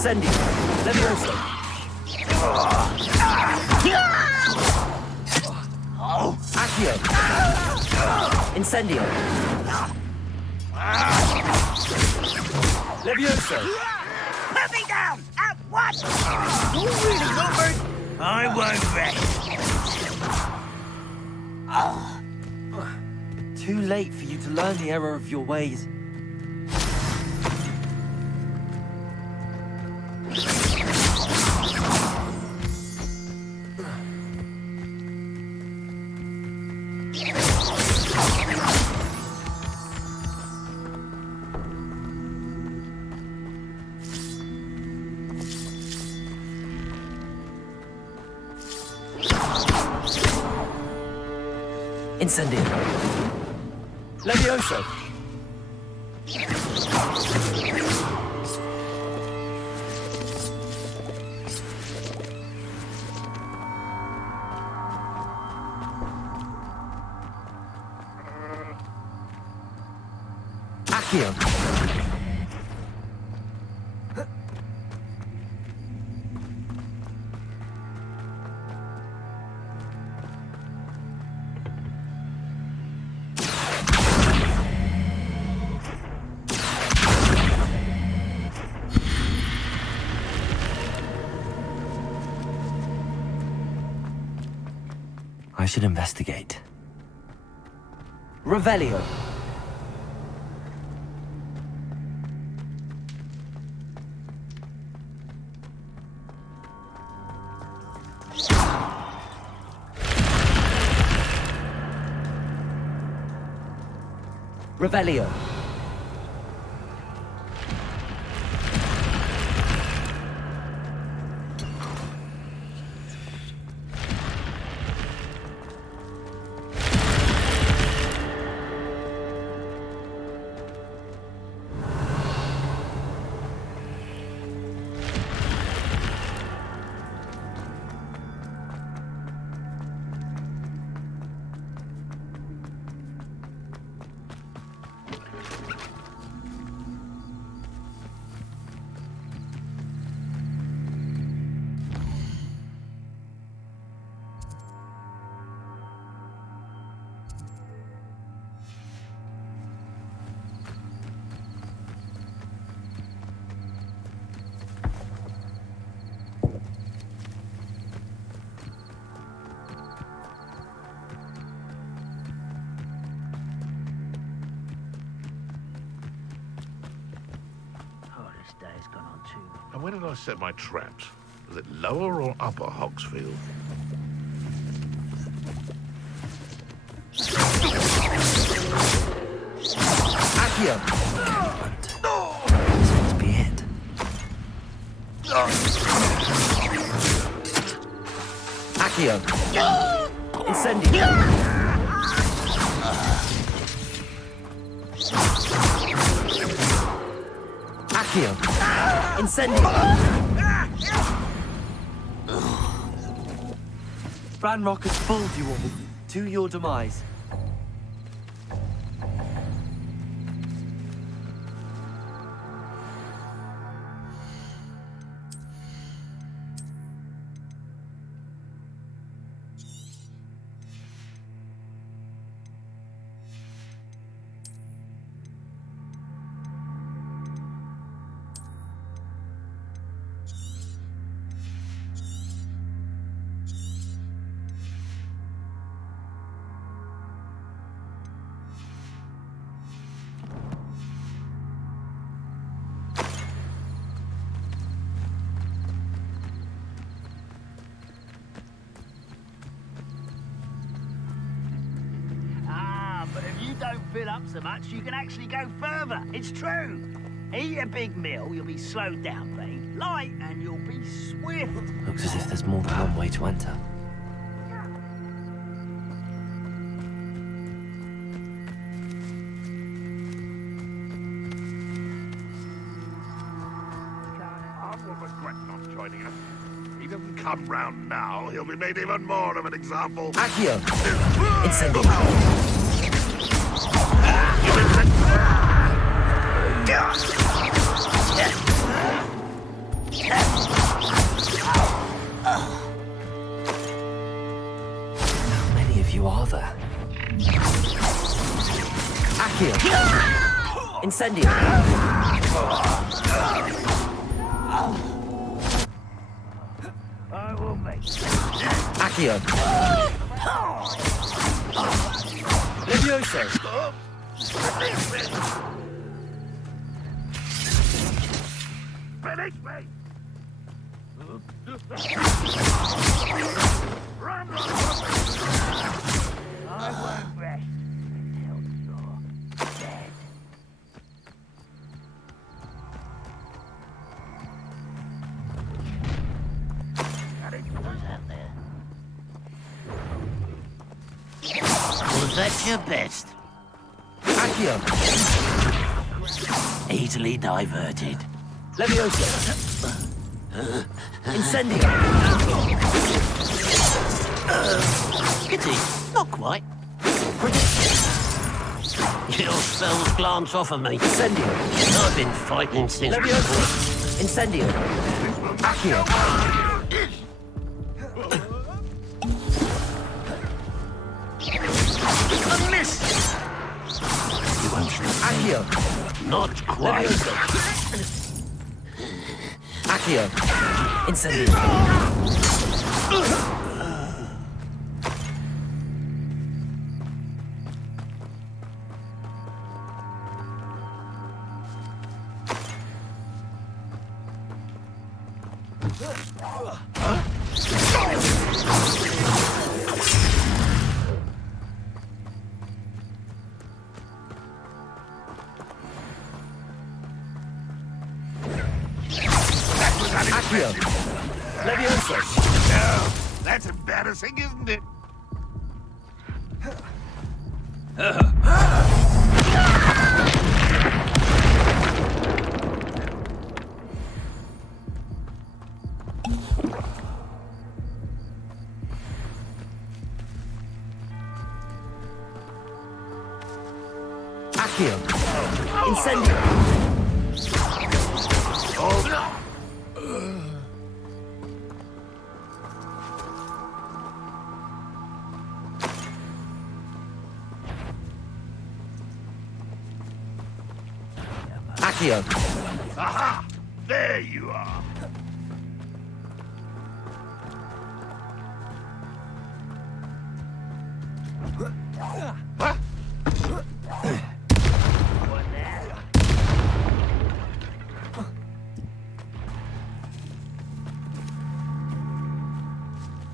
Incendio! Levioso! Accio! Incendio! Levioso! Put me down! At once! You really numbered? I won't rest. Too late for you to learn the error of your ways. Incendio! Levioso! Accio! I should investigate. Revelio. Revelio. And where did I set my traps? Was it lower or upper Hogsfield? Accio! This must be it. Accio! Incendio! Accio! Incendio! Ranrock has fooled you all to your demise. But if you don't fill up so much, you can actually go further. It's true. Eat a big meal, you'll be slowed down, very light, and you'll be swift. Looks as if there's more than one way to enter. I will regret not joining us. He doesn't come round now, he'll be made even more of an example. Accio! Incendio! How many of you are there? Accio! Incendio! I will make Accio! Levioso! Finish me! Run, run, I won't rest until you're dead. Who's out there? Was that your best? Accio! Easily diverted. Levioso! Incendio! Pity, not quite. Your spells glance off of me. Incendio! I've been fighting since... Levioso! Incendio! Accio! A miss! You won't stop. Accio! Not quite. Levioso! Accio! Incendio! Accio! Levioso! No, that's embarrassing, isn't it? Accio! Incendio! Accio! Aha! There you are. Huh?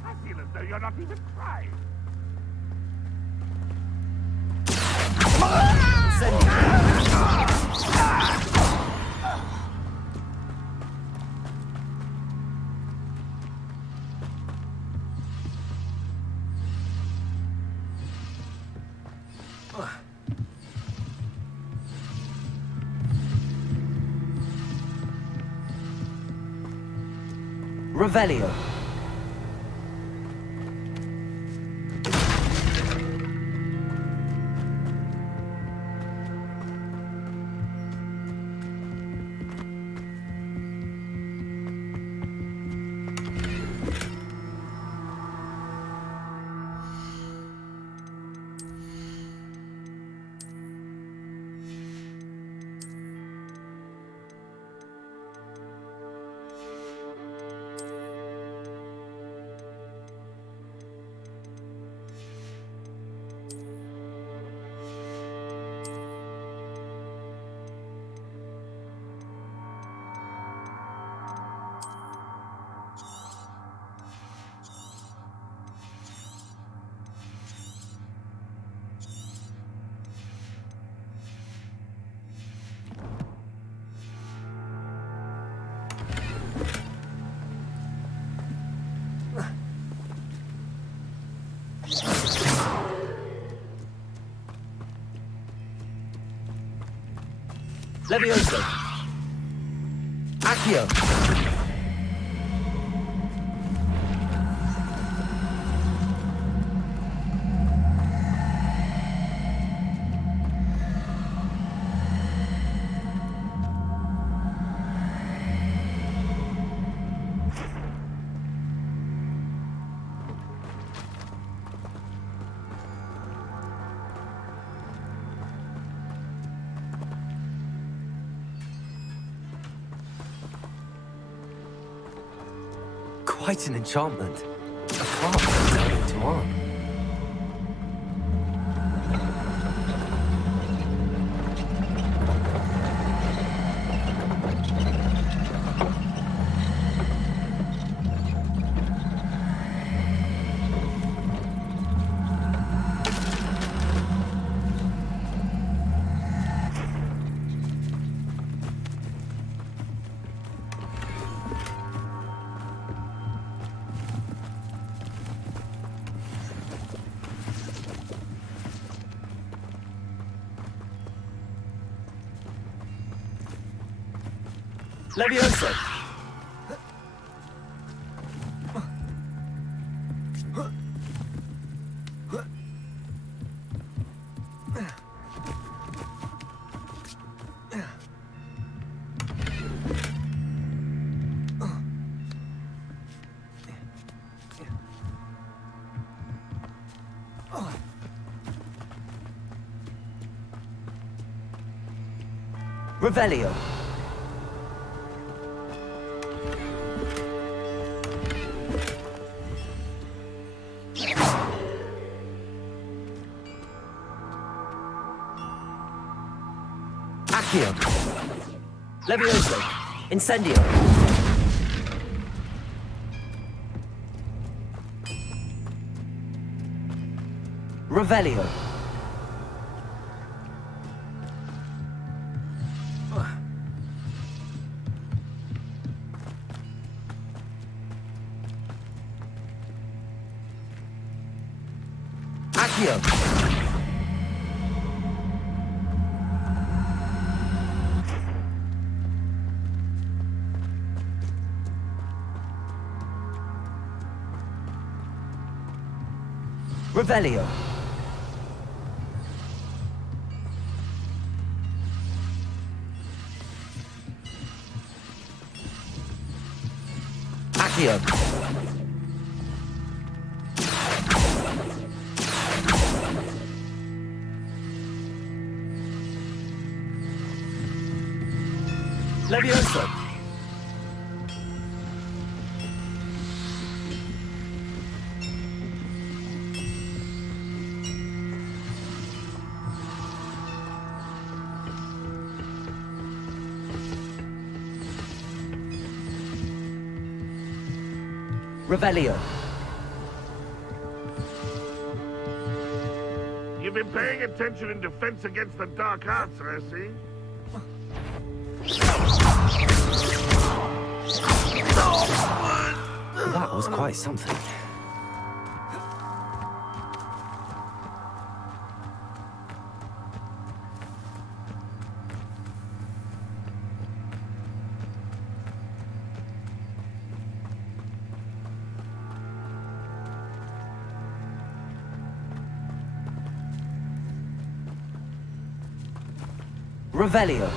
I feel as though you're not even trying. Revelio! Levioso! Accio! Quite an enchantment. A harp turning into art. Levioso! Revelio! Accio! Levioso! Incendio! Revelio. Accio. Revelio. Accio. Levioso. Revelio. You've been paying attention in defense against the dark arts, I see. That was quite something. Revelio.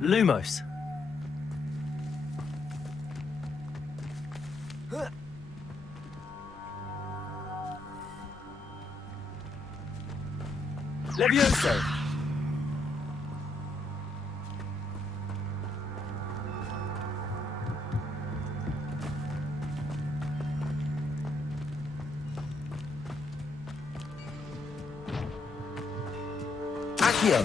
Lumos. Levioso. Accio.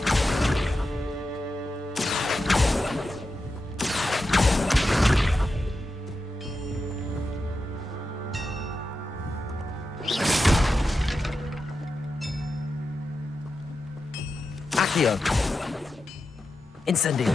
Accio. Incendio.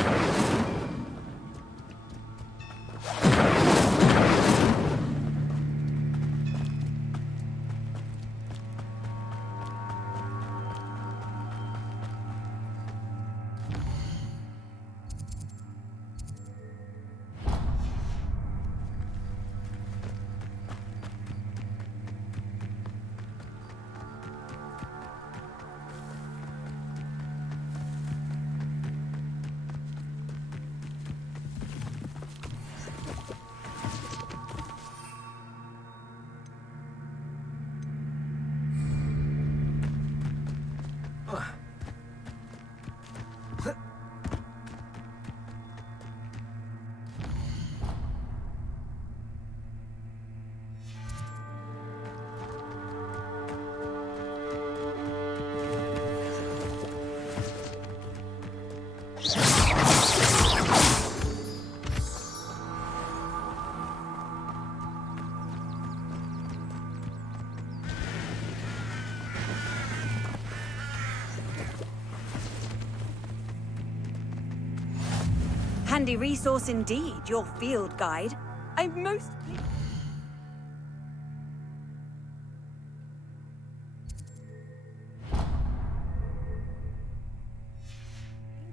Handy resource indeed, your field guide. I'm most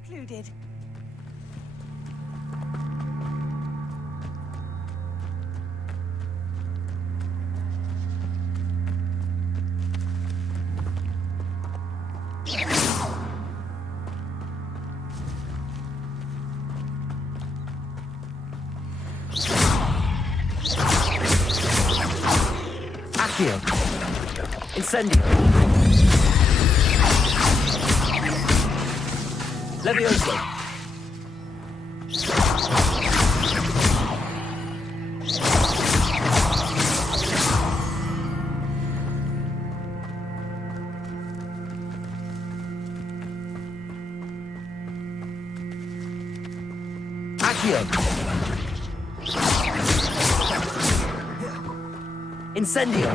included. Accio. Incendio. Levioso. Accio! Incendio!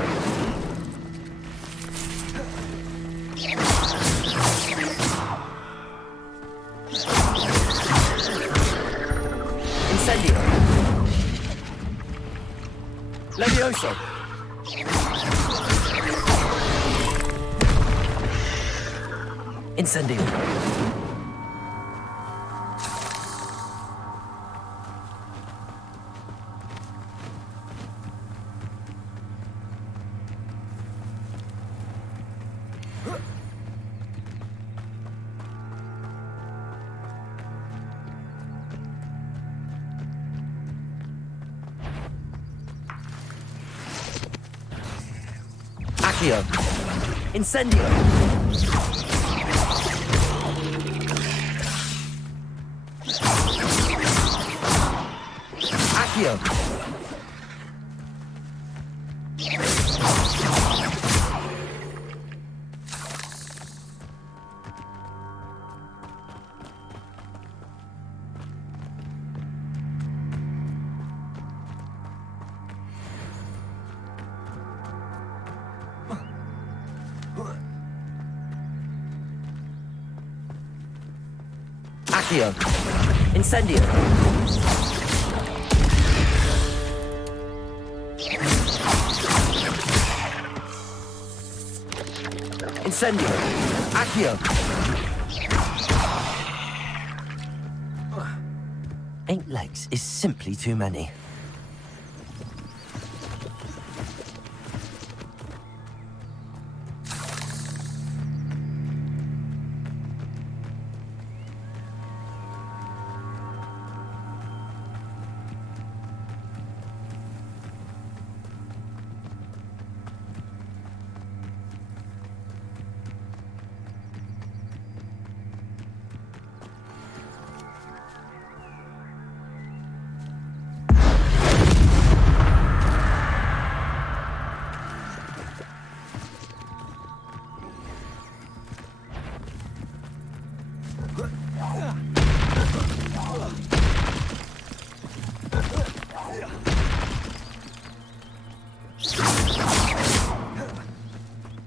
Incendio! Levioso! Incendio! Accio! Incendio! Accio! Accio! Incendio! Incendio! Accio! 8 legs is simply too many.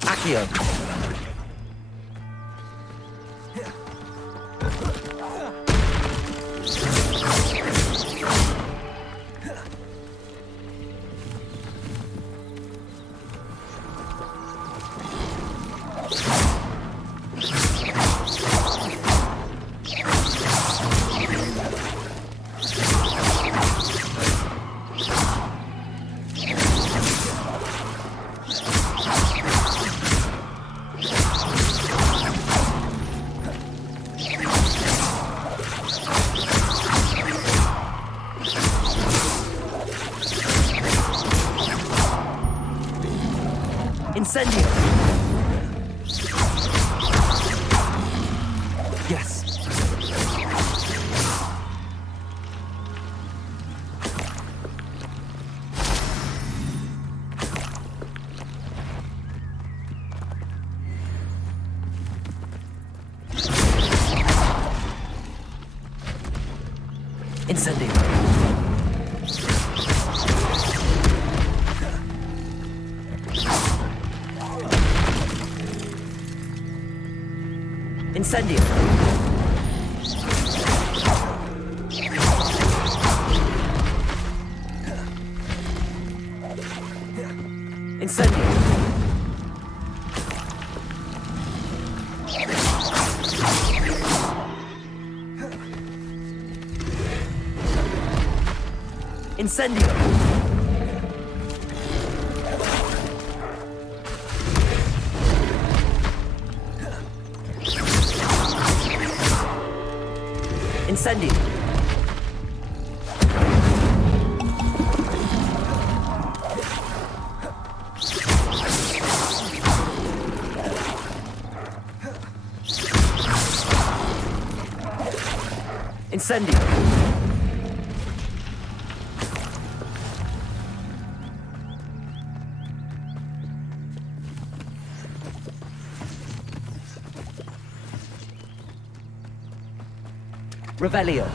Accio! Incendio! Yes. Incendio! Incendio! Incendio! Incendio! Incendio! Incendio! Revelio!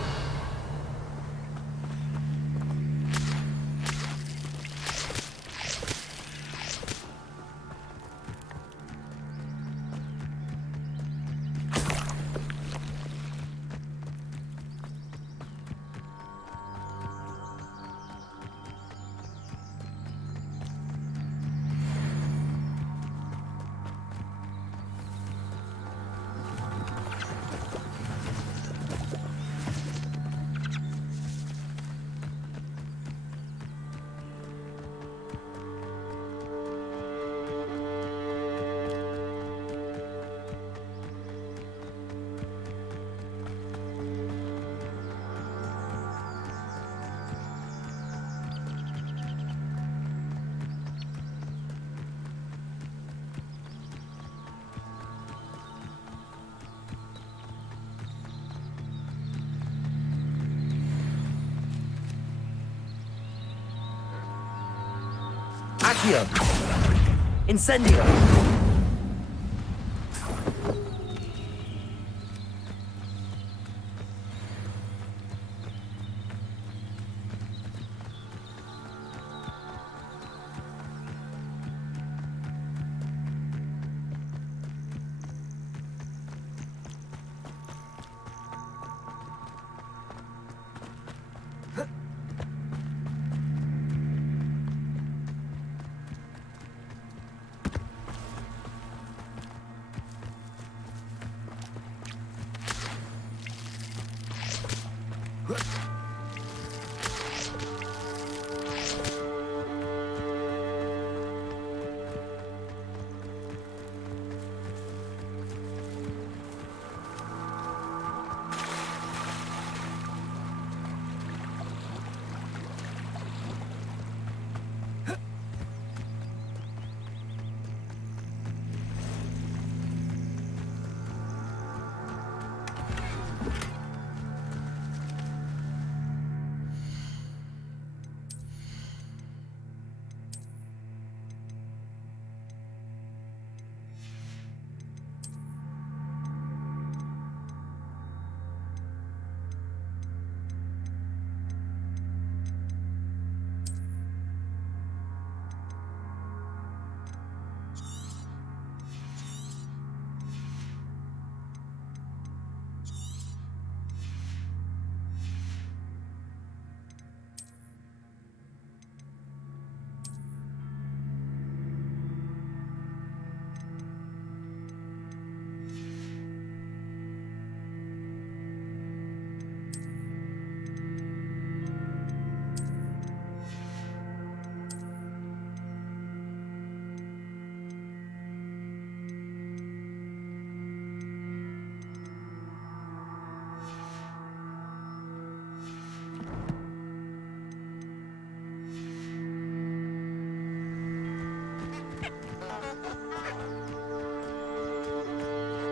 Accio! Incendio!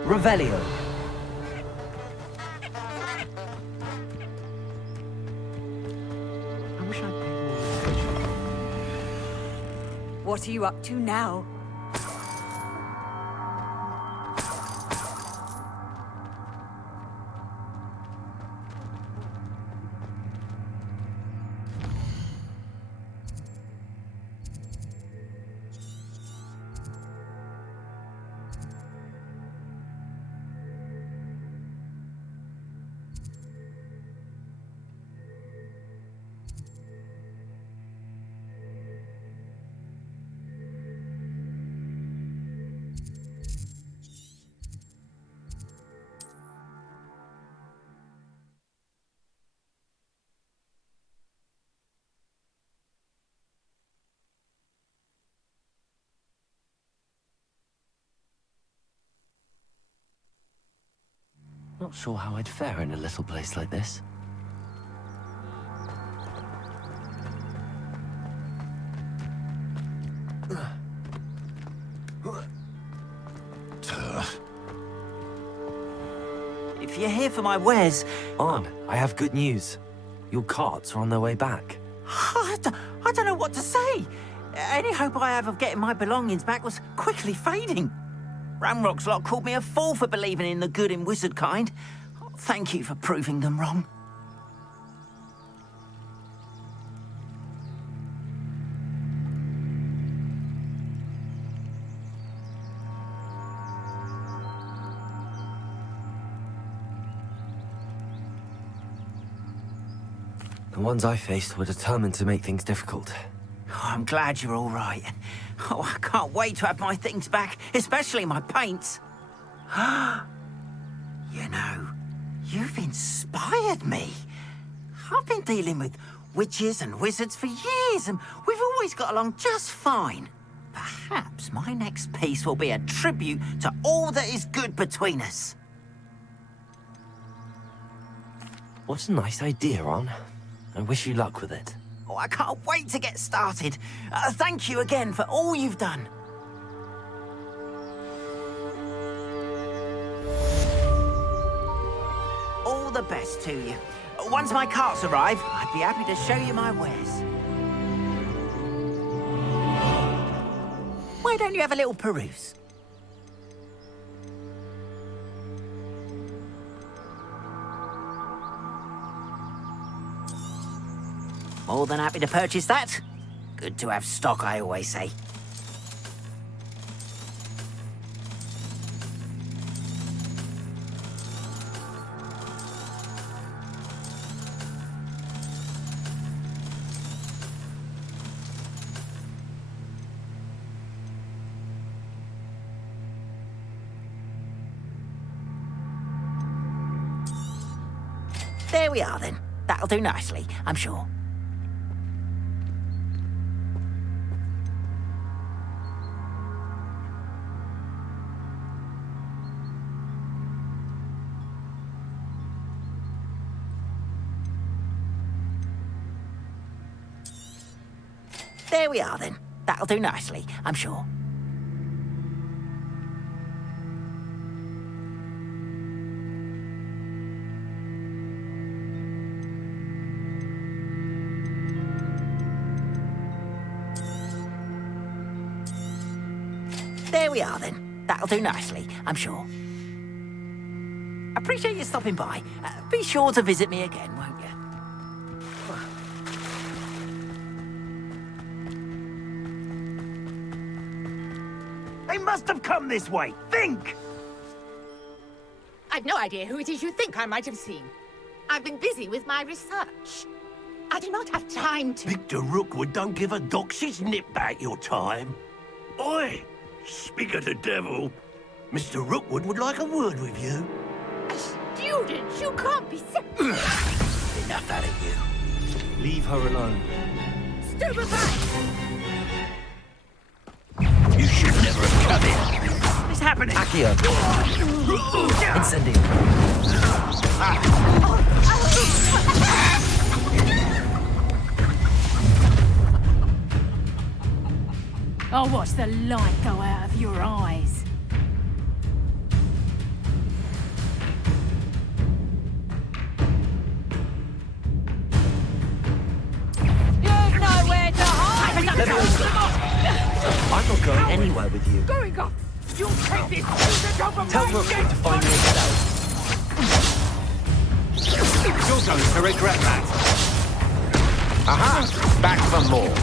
Revelio. What are you up to now? Not sure how I'd fare in a little place like this. If you're here for my wares... On, I have good news. Your carts are on their way back. I don't know what to say. Any hope I have of getting my belongings back was quickly fading. Ramrock's lot called me a fool for believing in the good in wizard kind. Thank you for proving them wrong. The ones I faced were determined to make things difficult. Oh, I'm glad you're all right. Oh, I can't wait to have my things back, especially my paints. You know, you've inspired me. I've been dealing with witches and wizards for years, and we've always got along just fine. Perhaps my next piece will be a tribute to all that is good between us. What a nice idea, Ron. I wish you luck with it. Oh, I can't wait to get started. Thank you again for all you've done. All the best to you. Once my carts arrive, I'd be happy to show you my wares. Why don't you have a little peruse? More than happy to purchase that. Good to have stock, I always say. There we are, then. That'll do nicely, I'm sure. There we are, then. That'll do nicely, I'm sure. There we are, then. That'll do nicely, I'm sure. Appreciate you stopping by. Be sure to visit me again, won't you? They must have come this way. Think! I've no idea who it is you think I might have seen. I've been busy with my research. I do not have time to... Victor Rookwood don't give a doxy's nip back your time. Oi! Speak of the devil. Mr. Rookwood would like a word with you. A student? You can't be... Enough out of you. Leave her alone. Stupefy! You should never have come here. What's happening? Accio. Incendio. I'll watch the light go out of your eyes. You've nowhere to hide! I'm not going anywhere with you. Going off! You'll take this student over Tell my Rookwood to find me yourself. You're going to regret that. Aha! Back for more.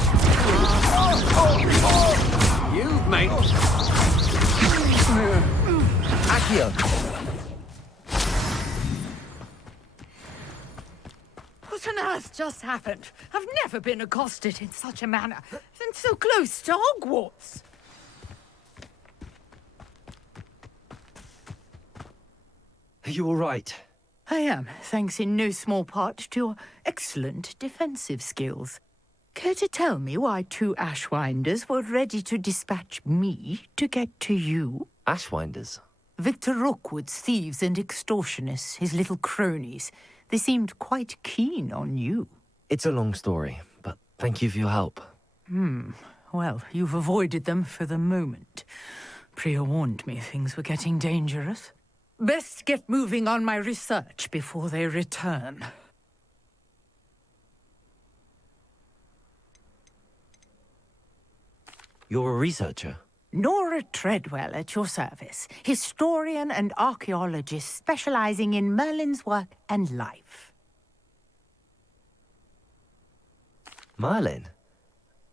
You've made... Accio. What on earth just happened? I've never been accosted in such a manner, and so close to Hogwarts. Are you all right? I am, thanks in no small part to your excellent defensive skills. Care to tell me why 2 Ashwinders were ready to dispatch me to get to you? Ashwinders? Victor Rookwood's thieves and extortionists, his little cronies. They seemed quite keen on you. It's a long story, but thank you for your help. Well, you've avoided them for the moment. Priya warned me things were getting dangerous. Best get moving on my research before they return. You're a researcher? Nora Treadwell at your service. Historian and archaeologist specializing in Merlin's work and life. Merlin?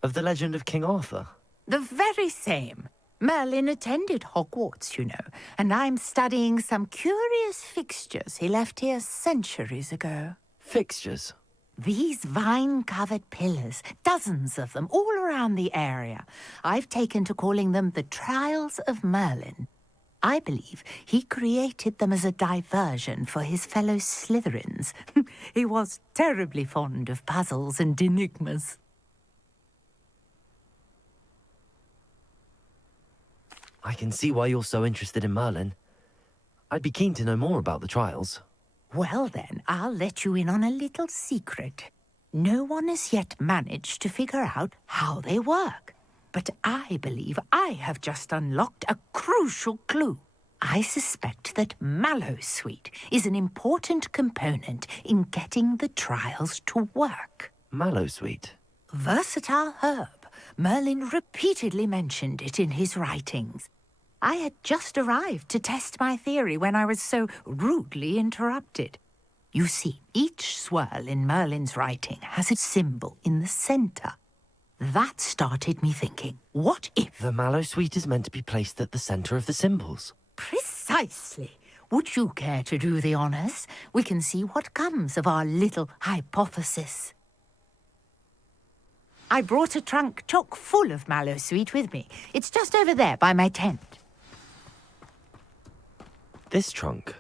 Of the legend of King Arthur? The very same. Merlin attended Hogwarts, you know, and I'm studying some curious fixtures he left here centuries ago. Fixtures? These vine-covered pillars, dozens of them, all around the area. I've taken to calling them the Trials of Merlin. I believe he created them as a diversion for his fellow Slytherins. He was terribly fond of puzzles and enigmas. I can see why you're so interested in Merlin. I'd be keen to know more about the trials. Well then, I'll let you in on a little secret. No one has yet managed to figure out how they work. But I believe I have just unlocked a crucial clue. I suspect that Mallowsweet is an important component in getting the trials to work. Mallowsweet? Versatile herb, Merlin repeatedly mentioned it in his writings. I had just arrived to test my theory when I was so rudely interrupted. You see, each swirl in Merlin's writing has a symbol in the center. That started me thinking, what if... The mallow sweet is meant to be placed at the center of the symbols. Precisely. Would you care to do the honors? We can see what comes of our little hypothesis. I brought a trunk chock full of mallow sweet with me. It's just over there by my tent. This trunk?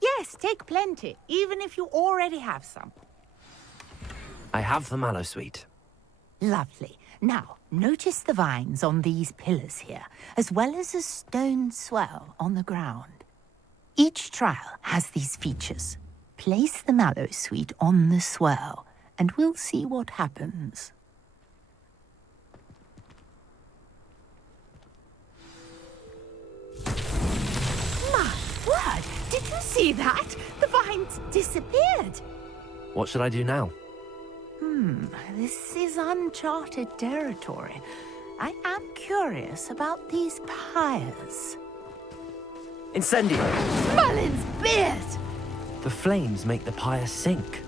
Yes, take plenty, even if you already have some. I have the mallow sweet. Lovely. Now, notice the vines on these pillars here, as well as a stone swell on the ground. Each trial has these features. Place the mallow sweet on the swell, and we'll see what happens. My word! Did you see that? The vines disappeared. What should I do now? This is uncharted territory. I am curious about these pyres. Incendio! Merlin's beard! The flames make the pyre sink.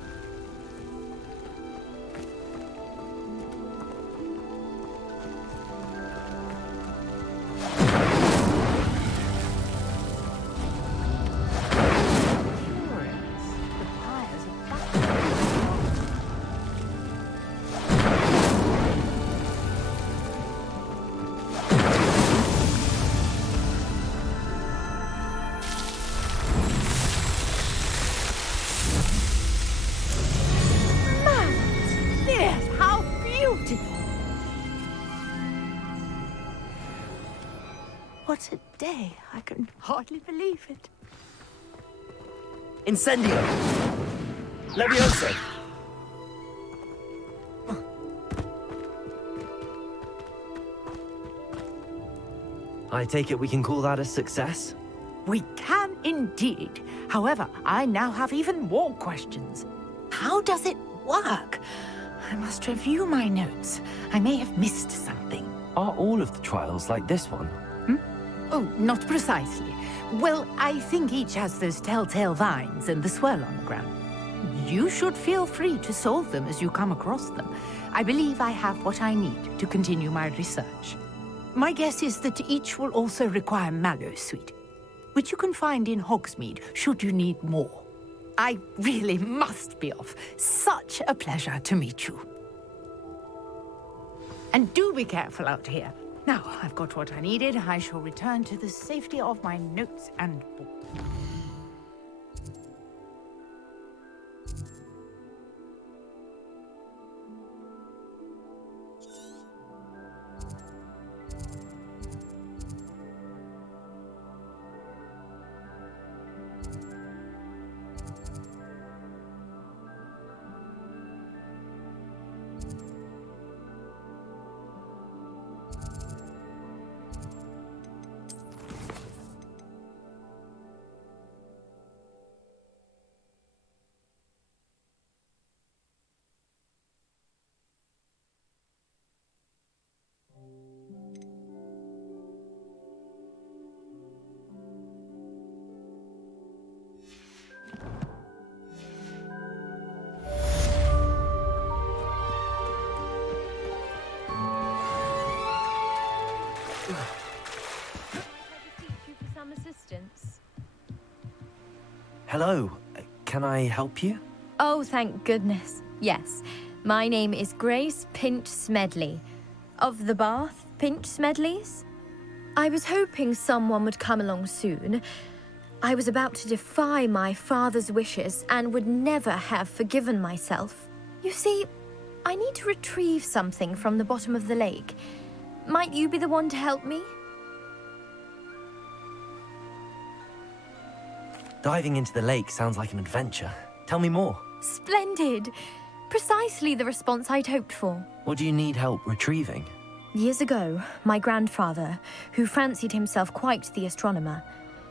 What a day. I can hardly believe it. Incendio! Levioso! I take it we can call that a success? We can indeed. However, I now have even more questions. How does it work? I must review my notes. I may have missed something. Are all of the trials like this one? Oh, not precisely. Well, I think each has those telltale vines and the swirl on the ground. You should feel free to solve them as you come across them. I believe I have what I need to continue my research. My guess is that each will also require mallow sweet, which you can find in Hogsmeade should you need more. I really must be off. Such a pleasure to meet you. And do be careful out here. Now, I've got what I needed. I shall return to the safety of my notes and book. Hello. Can I help you? Oh, thank goodness. Yes. My name is Grace Pinch Smedley, of the Bath Pinch Smedleys. I was hoping someone would come along soon. I was about to defy my father's wishes and would never have forgiven myself. You see, I need to retrieve something from the bottom of the lake. Might you be the one to help me? Diving into the lake sounds like an adventure. Tell me more. Splendid! Precisely the response I'd hoped for. What do you need help retrieving? Years ago, my grandfather, who fancied himself quite the astronomer,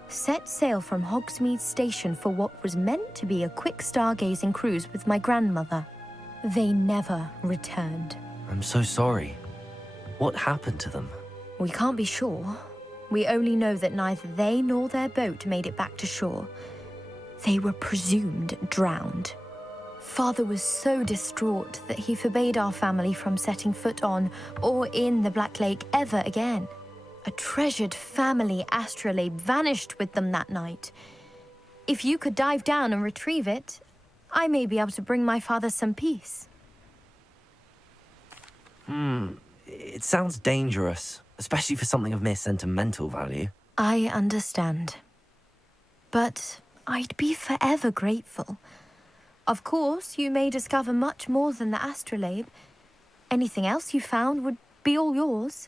set sail from Hogsmeade Station for what was meant to be a quick stargazing cruise with my grandmother. They never returned. I'm so sorry. What happened to them? We can't be sure. We only know that neither they nor their boat made it back to shore. They were presumed drowned. Father was so distraught that he forbade our family from setting foot on or in the Black Lake ever again. A treasured family astrolabe vanished with them that night. If you could dive down and retrieve it, I may be able to bring my father some peace. It sounds dangerous, especially for something of mere sentimental value. I understand. But I'd be forever grateful. Of course, you may discover much more than the astrolabe. Anything else you found would be all yours.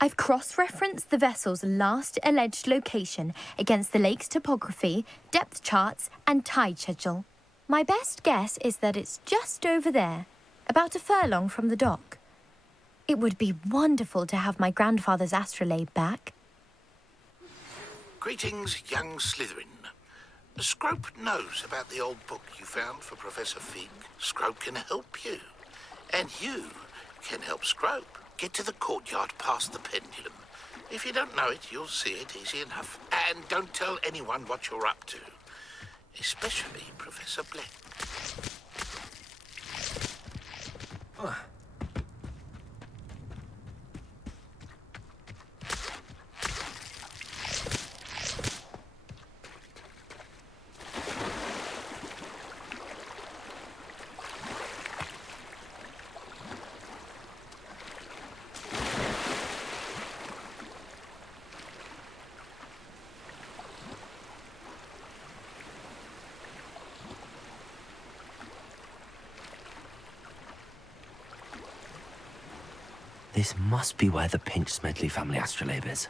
I've cross-referenced the vessel's last alleged location against the lake's topography, depth charts, and tide schedule. My best guess is that it's just over there, about a furlong from the dock. It would be wonderful to have my grandfather's astrolabe back. Greetings, young Slytherin. Scrope knows about the old book you found for Professor Fig. Scrope can help you. And you can help Scrope get to the courtyard past the pendulum. If you don't know it, you'll see it easy enough. And don't tell anyone what you're up to. Especially Professor Black. This must be where the Pinch Smedley family astrolabe is.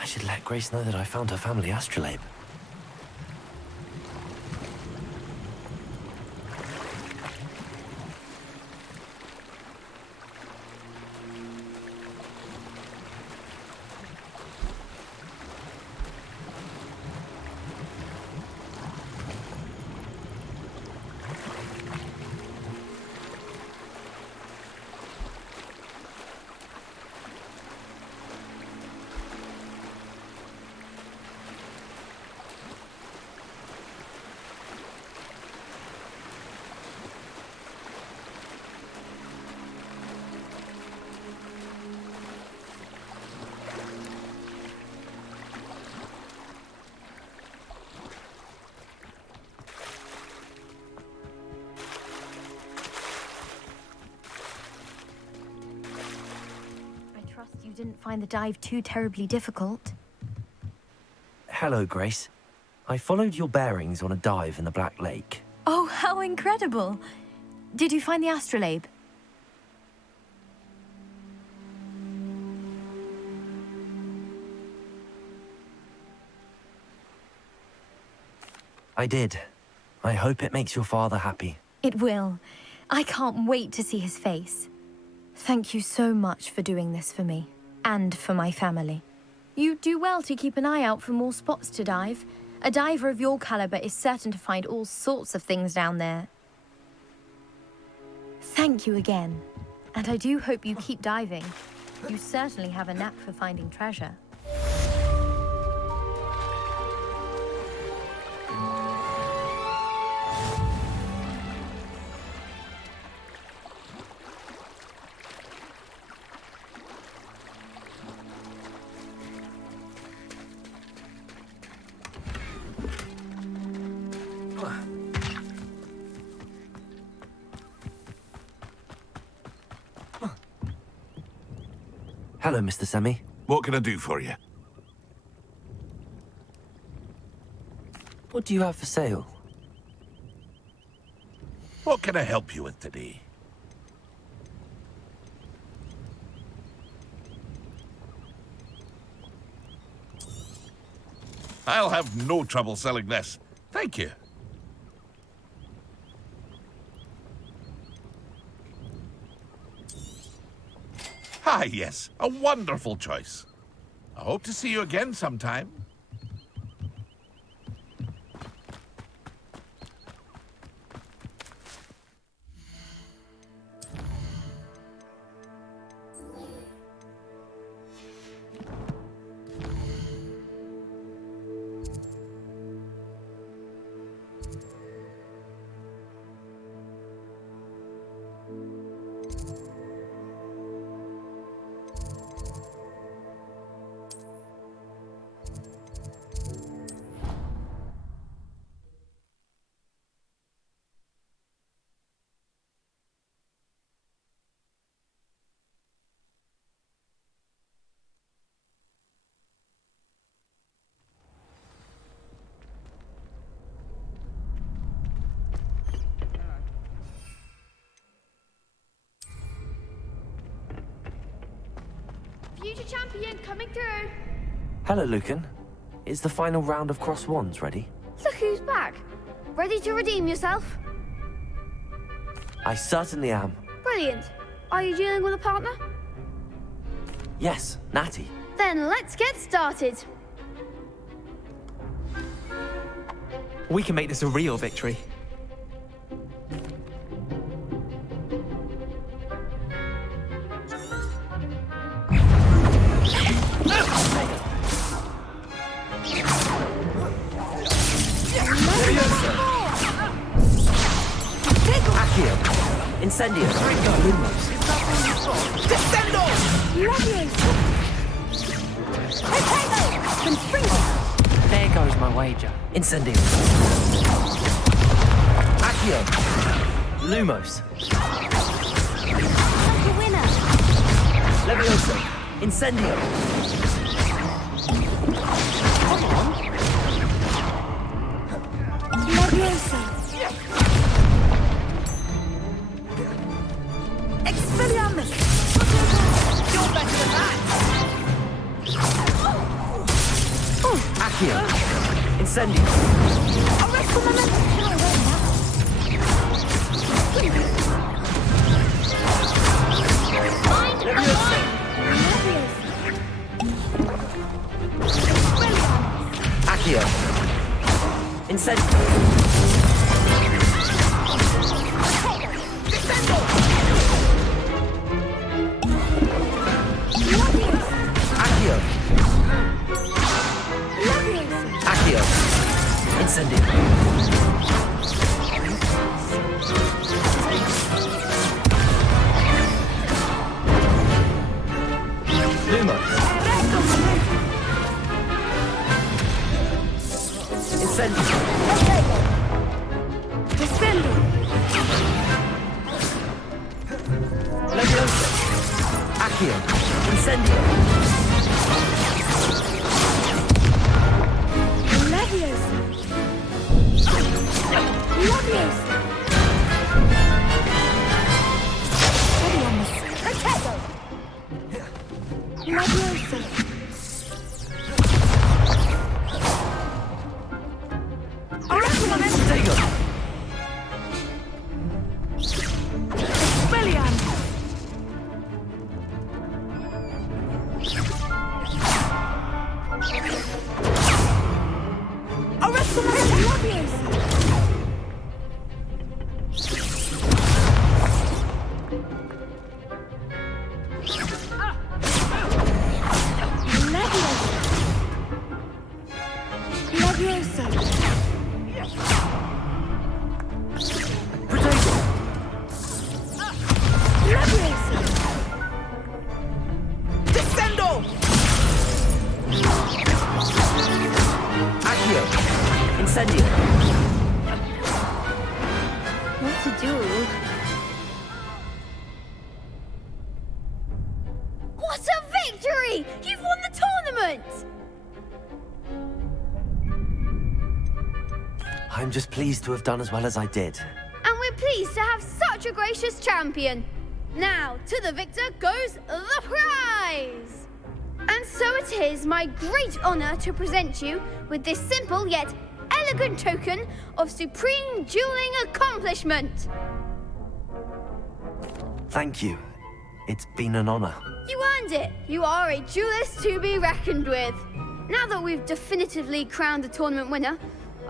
I should let Grace know that I found her family astrolabe. You didn't find the dive too terribly difficult. Hello, Grace. I followed your bearings on a dive in the Black Lake. Oh, how incredible! Did you find the astrolabe? I did. I hope it makes your father happy. It will. I can't wait to see his face. Thank you so much for doing this for me, and for my family. You do well to keep an eye out for more spots to dive. A diver of your caliber is certain to find all sorts of things down there. Thank you again, and I do hope you keep diving. You certainly have a knack for finding treasure. Hello, Mr. Semi. What can I do for you? What do you have for sale? What can I help you with today? I'll have no trouble selling this. Thank you. Ah, yes. A wonderful choice. I hope to see you again sometime. Future champion coming through. Hello, Lucan. Is the final round of Cross Wands ready? Look who's back. Ready to redeem yourself? I certainly am. Brilliant. Are you dealing with a partner? Yes, Natty. Then let's get started. We can make this a real victory. Accio. Incendio. Lumos. Descendo! Levioso! Potato! Confringo! There goes my wager. Incendio. Accio. Lumos. Lucky winner! Levioso. Incendio. Come on! Levioso! Expelliarmus! You're better than that! Accio. Incendio. Arresto momentum! Can I win now? Mind Levioso. Accio. Incendio. Accio. Accio. Incendio. Lumos. Incendio. Descendo! Levioso. Accio. Incendio. Levioso! Levioso! Expelliarmus! Potato! Levioso! Arresto momentum! Tego. Expelliarmus! Arresto momentum! Levioso! Levioso! Potato. Levioso! Descendo! Accio. Incendio. What to do? What a I'm just pleased to have done as well as I did. And we're pleased to have such a gracious champion. Now, to the victor goes the prize! And so it is my great honor to present you with this simple yet elegant token of supreme dueling accomplishment. Thank you. It's been an honor. You earned it. You are a duelist to be reckoned with. Now that we've definitively crowned the tournament winner,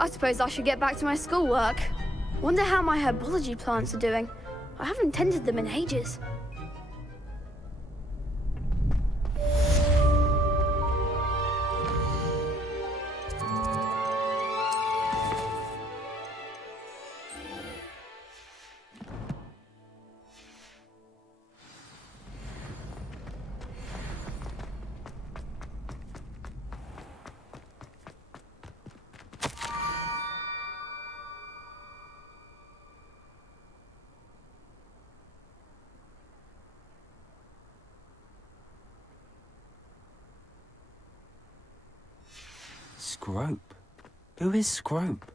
I suppose I should get back to my schoolwork. Wonder how my herbology plants are doing. I haven't tended them in ages. Scrope? Who is Scrope?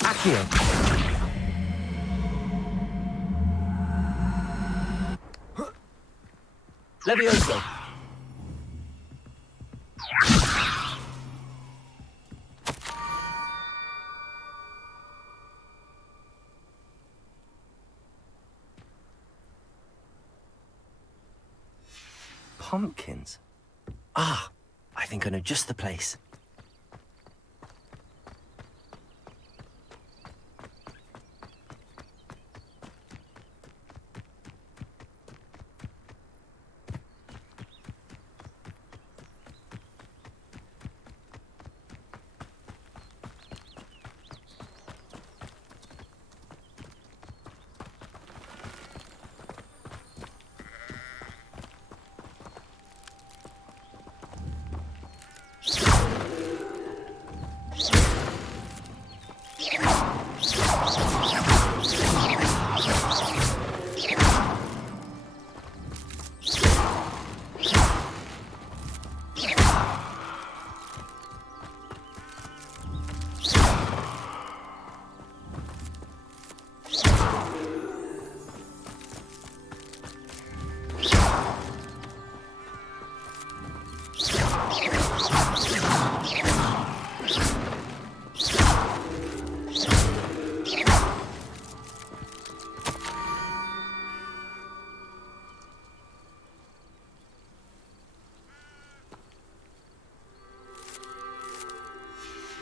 Accio! Levioso! Pumpkins? Ah, I think I know just the place.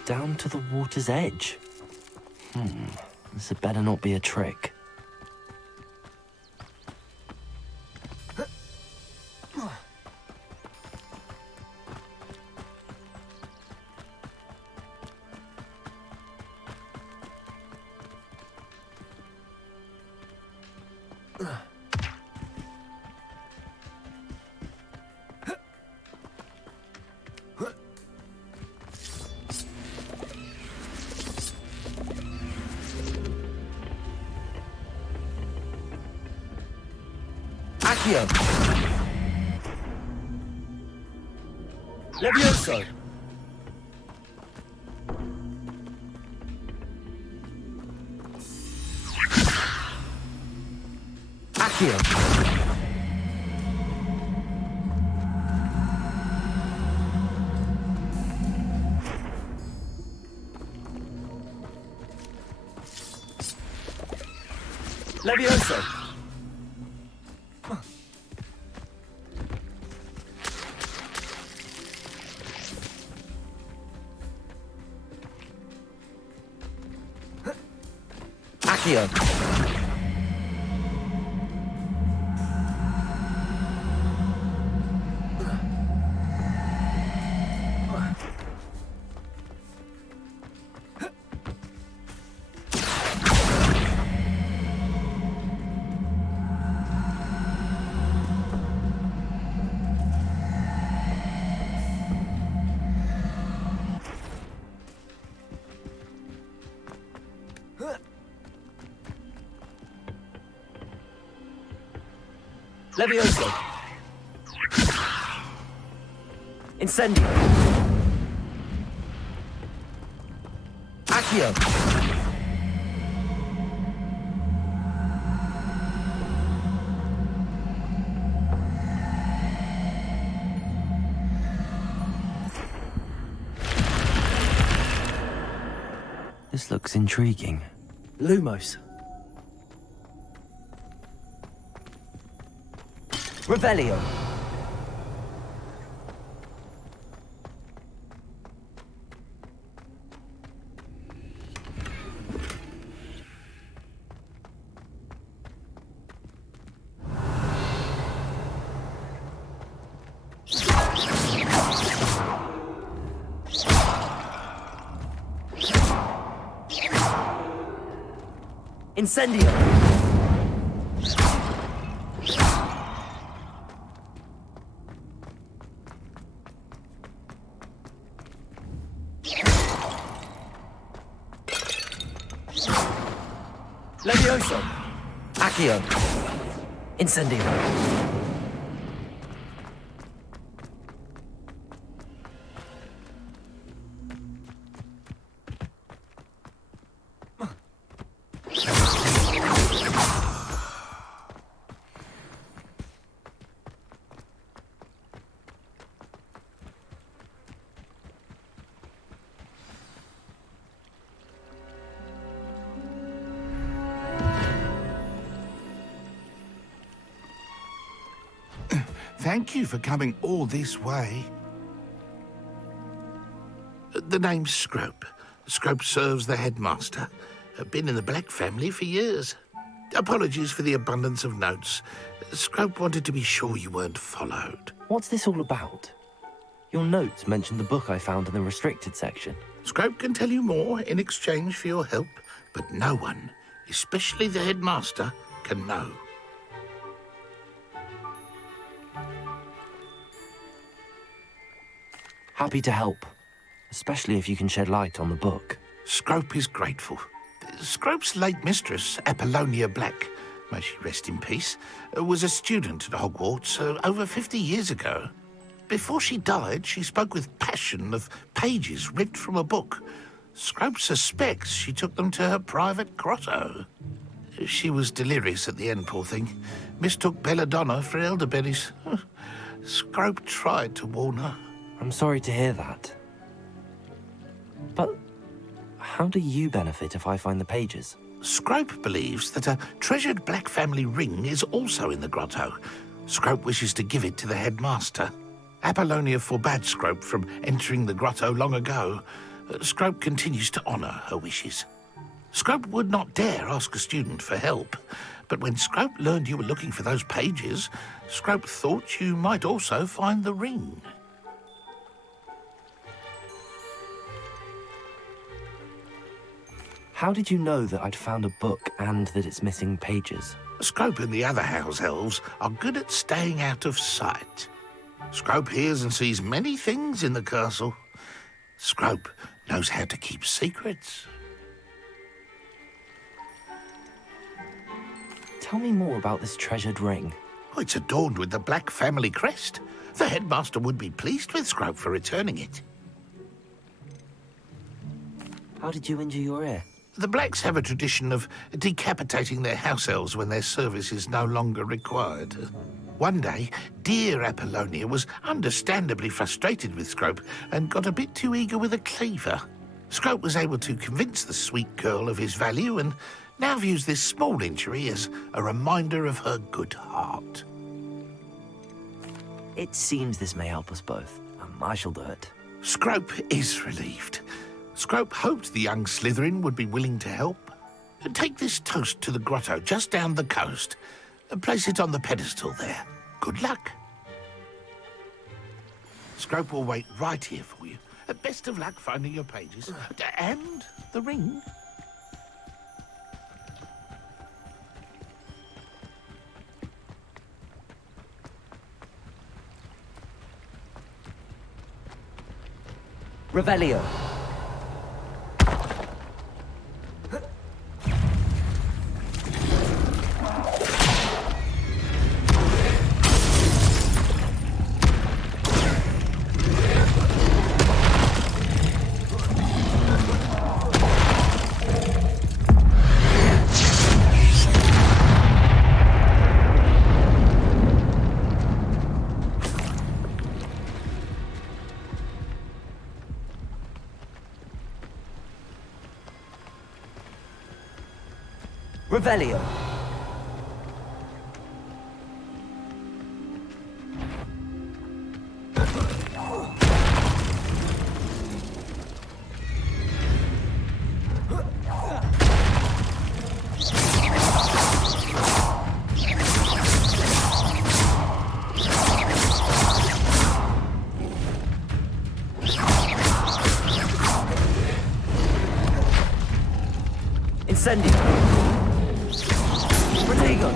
Down to the water's edge. This had better not be a trick. Accio! Levioso! Accio! Levioso! Accio! Levioso! Incendio! Accio! This looks intriguing. Lumos. Revelio. Incendio! Levioso! Accio! Incendio! Thank you for coming all this way. The name's Scrope. Scrope serves the headmaster. Been in the Black family for years. Apologies for the abundance of notes. Scrope wanted to be sure you weren't followed. What's this all about? Your notes mentioned the book I found in the restricted section. Scrope can tell you more in exchange for your help, but no one, especially the headmaster, can know. Happy to help, especially if you can shed light on the book. Scrope is grateful. Scrope's late mistress, Apollonia Black, may she rest in peace, was a student at Hogwarts over 50 years ago. Before she died, she spoke with passion of pages ripped from a book. Scrope suspects she took them to her private grotto. She was delirious at the end, poor thing. Mistook belladonna for elderberries. Scrope tried to warn her. I'm sorry to hear that. But how do you benefit if I find the pages? Scrope believes that a treasured Black family ring is also in the grotto. Scrope wishes to give it to the headmaster. Apollonia forbade Scrope from entering the grotto long ago. Scrope continues to honour her wishes. Scrope would not dare ask a student for help, but when Scrope learned you were looking for those pages, Scrope thought you might also find the ring. How did you know that I'd found a book and that it's missing pages? Scrope and the other house elves are good at staying out of sight. Scrope hears and sees many things in the castle. Scrope knows how to keep secrets. Tell me more about this treasured ring. Oh, it's adorned with the Black family crest. The headmaster would be pleased with Scrope for returning it. How did you injure your ear? The Blacks have a tradition of decapitating their house elves when their service is no longer required. One day, dear Apollonia was understandably frustrated with Scrope and got a bit too eager with a cleaver. Scrope was able to convince the sweet girl of his value and now views this small injury as a reminder of her good heart. It seems this may help us both. I shall do it. Scrope is relieved. Scrope hoped the young Slytherin would be willing to help. Take this toast to the grotto just down the coast and place it on the pedestal there. Good luck. Scrope will wait right here for you. Best of luck finding your pages. And the ring. Revelio. Revelio. Incendio. Protego.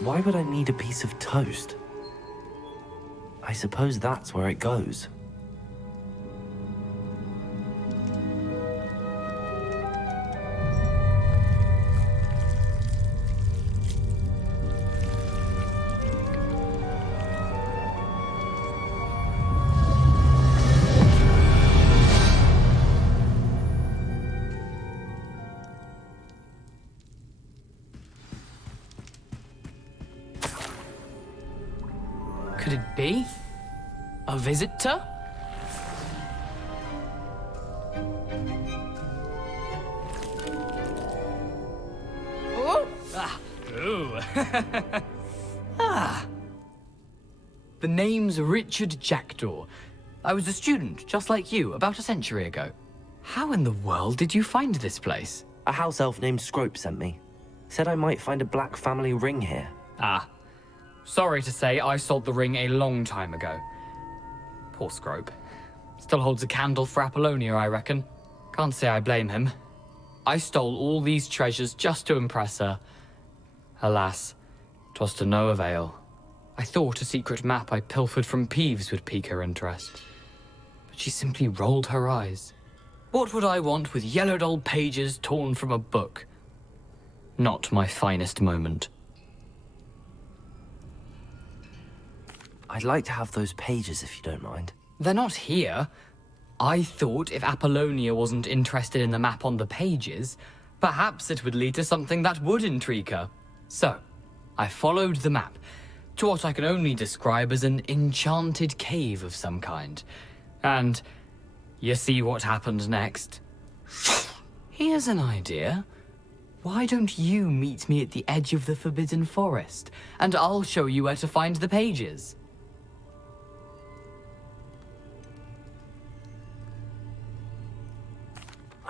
Why would I need a piece of toast? I suppose that's where it goes. Could it be? A visitor? Oh! Ah! Ooh. Ah! The name's Richard Jackdaw. I was a student, just like you, about a century ago. How in the world did you find this place? A house elf named Scrope sent me. Said I might find a black family ring here. Ah. Sorry to say, I sold the ring a long time ago. Poor Scrope. Still holds a candle for Apollonia, I reckon. Can't say I blame him. I stole all these treasures just to impress her. Alas, 'twas to no avail. I thought a secret map I pilfered from Peeves would pique her interest. But she simply rolled her eyes. What would I want with yellowed old pages torn from a book? Not my finest moment. I'd like to have those pages if you don't mind. They're not here. I thought if Apollonia wasn't interested in the map on the pages, perhaps it would lead to something that would intrigue her. So, I followed the map to what I can only describe as an enchanted cave of some kind. And you see what happened next? Here's an idea. Why don't you meet me at the edge of the Forbidden Forest, and I'll show you where to find the pages.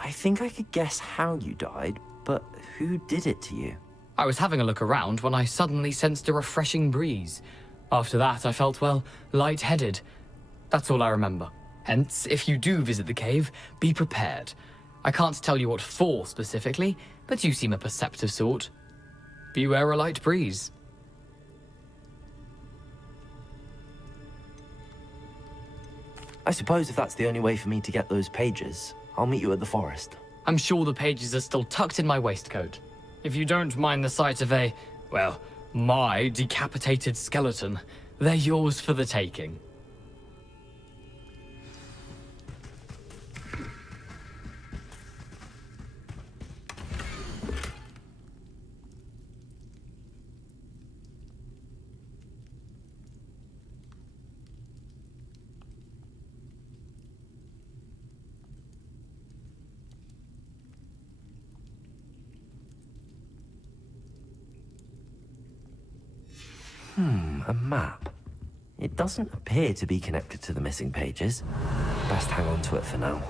I think I could guess how you died, but who did it to you? I was having a look around when I suddenly sensed a refreshing breeze. After that, I felt, well, lightheaded. That's all I remember. Hence, if you do visit the cave, be prepared. I can't tell you what for specifically, but you seem a perceptive sort. Beware a light breeze. I suppose if that's the only way for me to get those pages, I'll meet you at the forest. I'm sure the pages are still tucked in my waistcoat. If you don't mind the sight of a, well, my decapitated skeleton, they're yours for the taking. A map. It doesn't appear to be connected to the missing pages. Best hang on to it for now.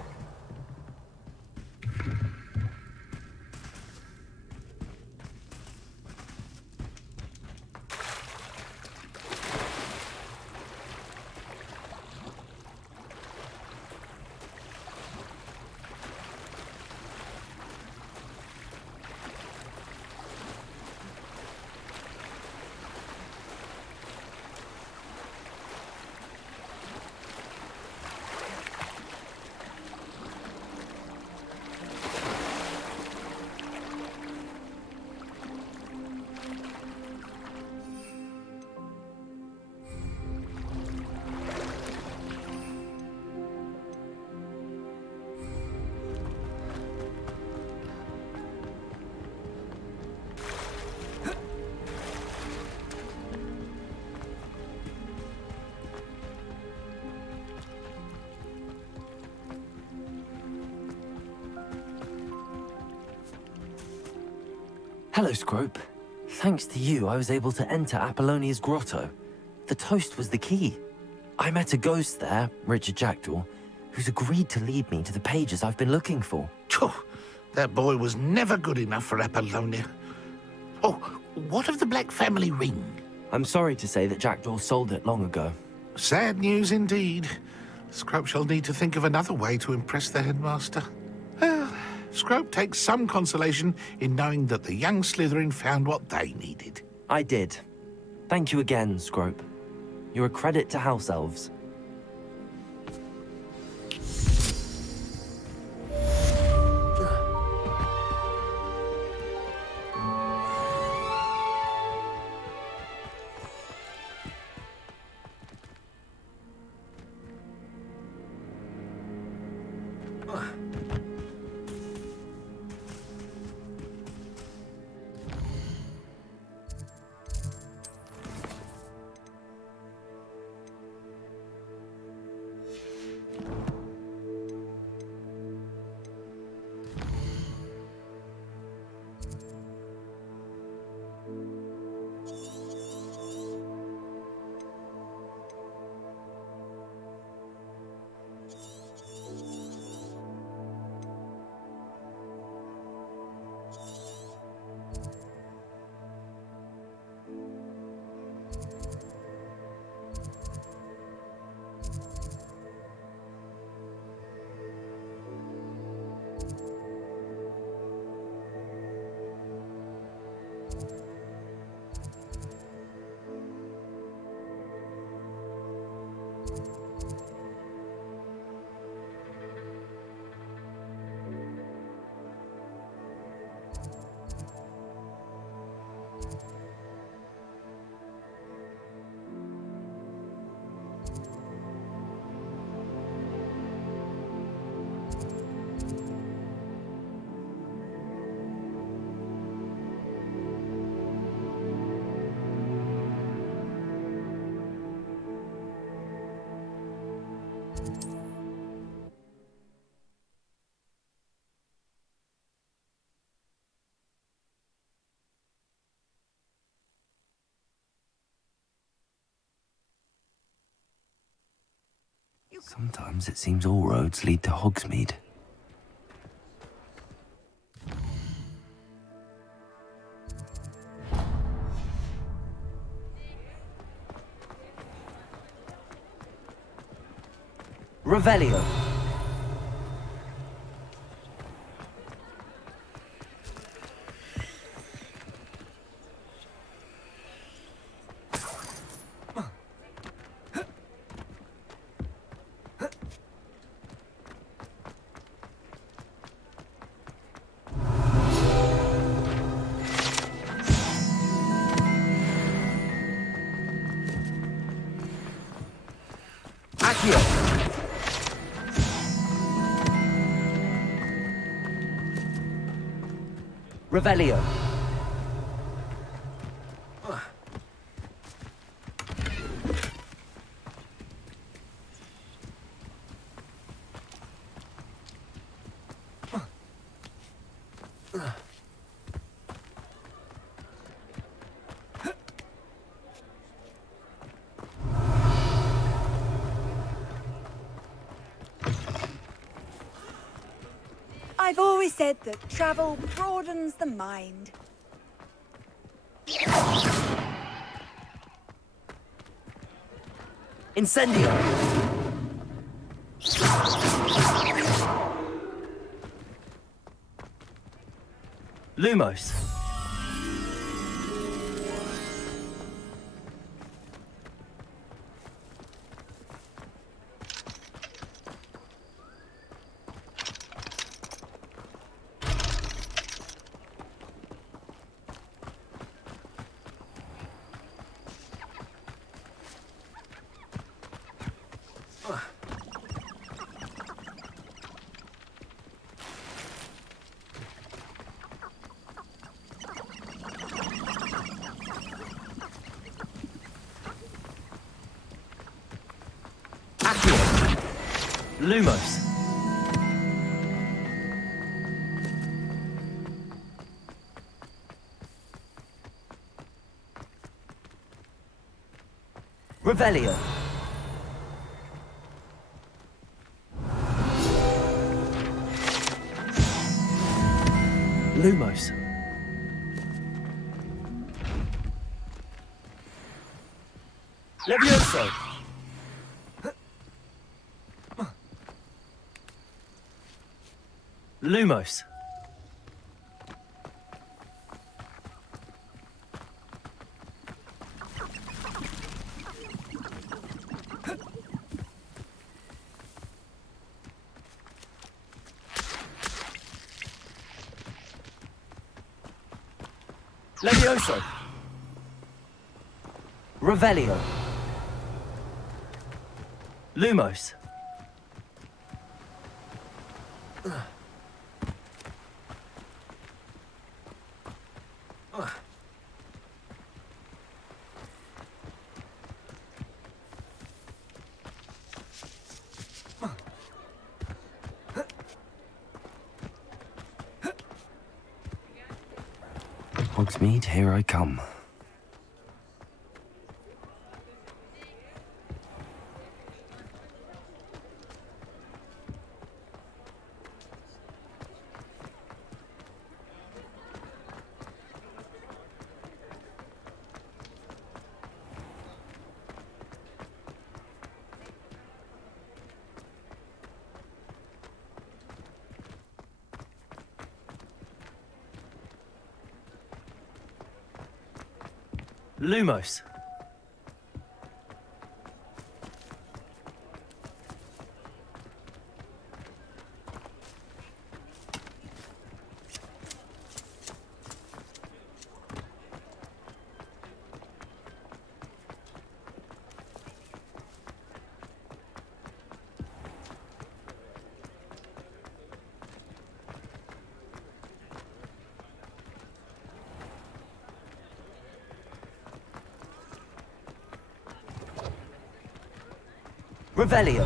Hello, Scrope. Thanks to you, I was able to enter Apollonia's grotto. The toast was the key. I met a ghost there, Richard Jackdaw, who's agreed to lead me to the pages I've been looking for. Phew, that boy was never good enough for Apollonia. Oh, what of the Black Family ring? I'm sorry to say that Jackdaw sold it long ago. Sad news indeed. Scrope shall need to think of another way to impress the headmaster. Well, Scrope takes some consolation in knowing that the young Slytherin found what they needed. I did. Thank you again, Scrope. You're a credit to House Elves. Sometimes it seems all roads lead to Hogsmeade. Revelio. Accio! Revelio. I've always said that travel broadens the mind. Incendio. Lumos. Lumos. Revelio. Lumos. Levioso. Lumos. Levioso. Revelio. Lumos. Hogsmeade, here I come. Lumos. Revelio.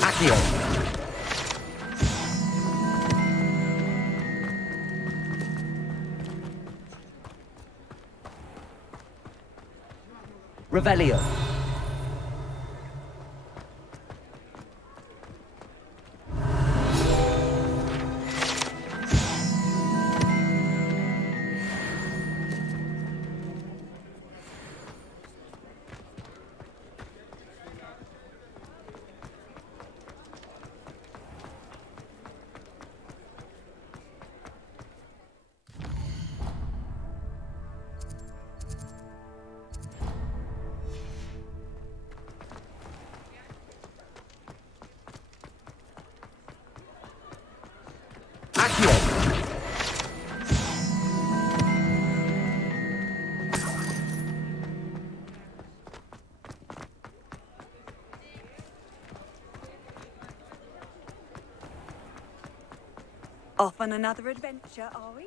Accio. Revelio. Off on another adventure, are we?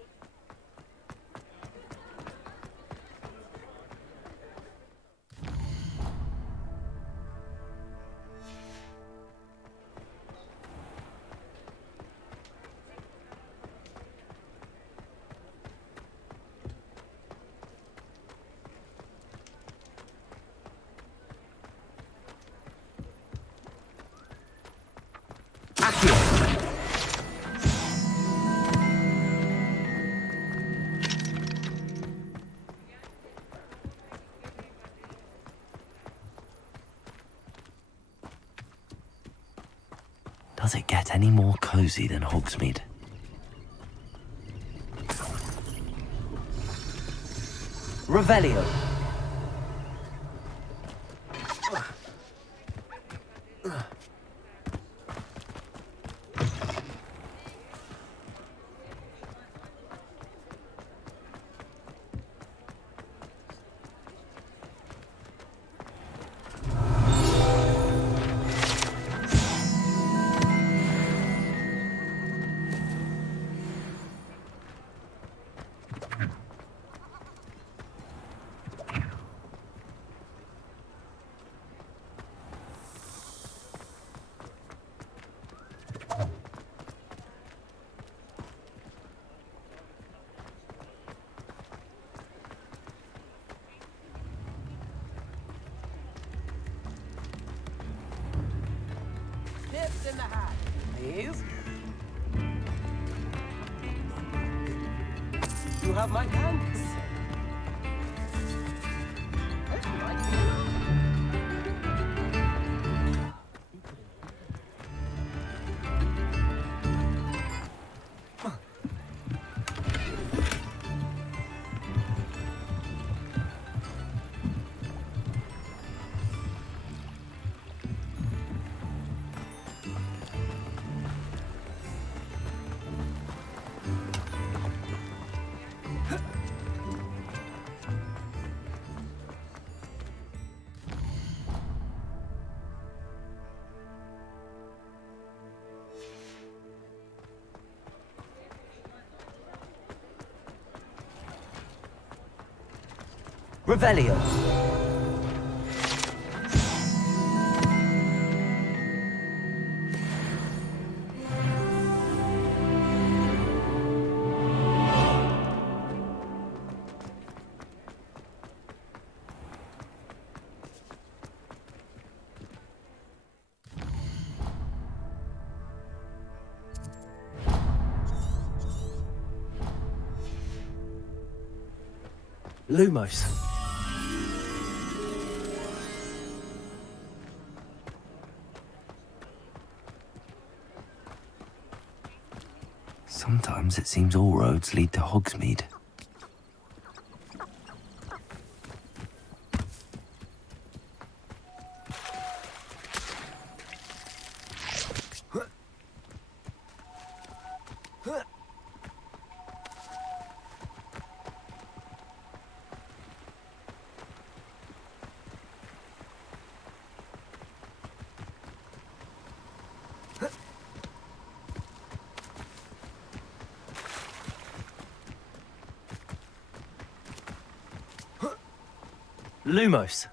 Does it get any more cozy than Hogsmeade? Revelio. Tips in the hat, please. You have my thanks. Revelio. Lumos. Sometimes it seems all roads lead to Hogsmeade. Lumos.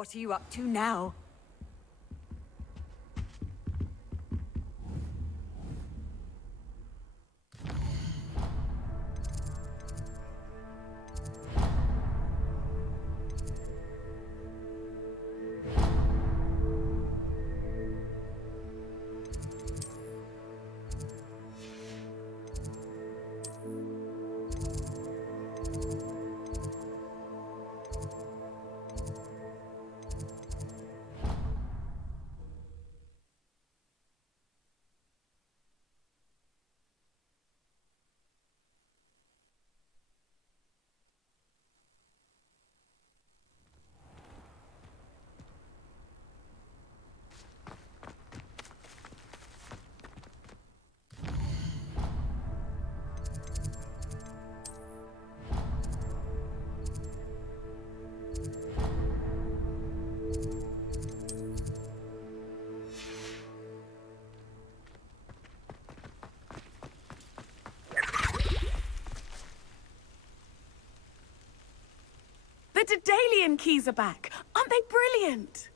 What are you up to now? The Daedalian keys are back. Aren't they brilliant?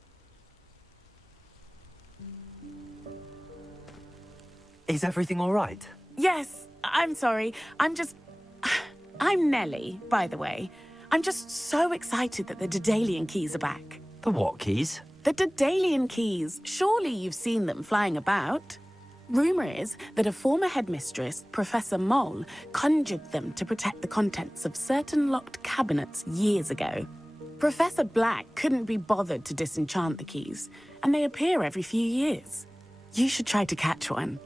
Is everything all right? Yes, I'm sorry. I'm Nellie, by the way. I'm just so excited that the Daedalian keys are back. The what keys? The Daedalian keys. Surely you've seen them flying about. Rumor is that a former headmistress, Professor Moll, conjured them to protect the contents of certain locked cabinets years ago. Professor Black couldn't be bothered to disenchant the keys, and they appear every few years. You should try to catch one.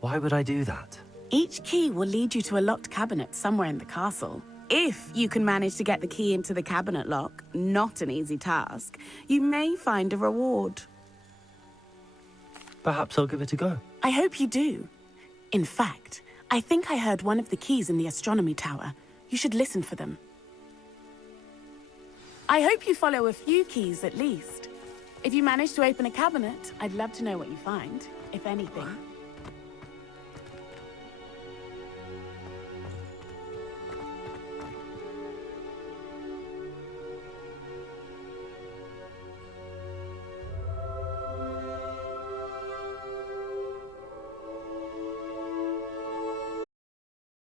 Why would I do that? Each key will lead you to a locked cabinet somewhere in the castle. If you can manage to get the key into the cabinet lock, not an easy task, you may find a reward. Perhaps I'll give it a go. I hope you do. In fact, I think I heard one of the keys in the astronomy tower. You should listen for them. I hope you follow a few keys at least. If you manage to open a cabinet, I'd love to know what you find, if anything.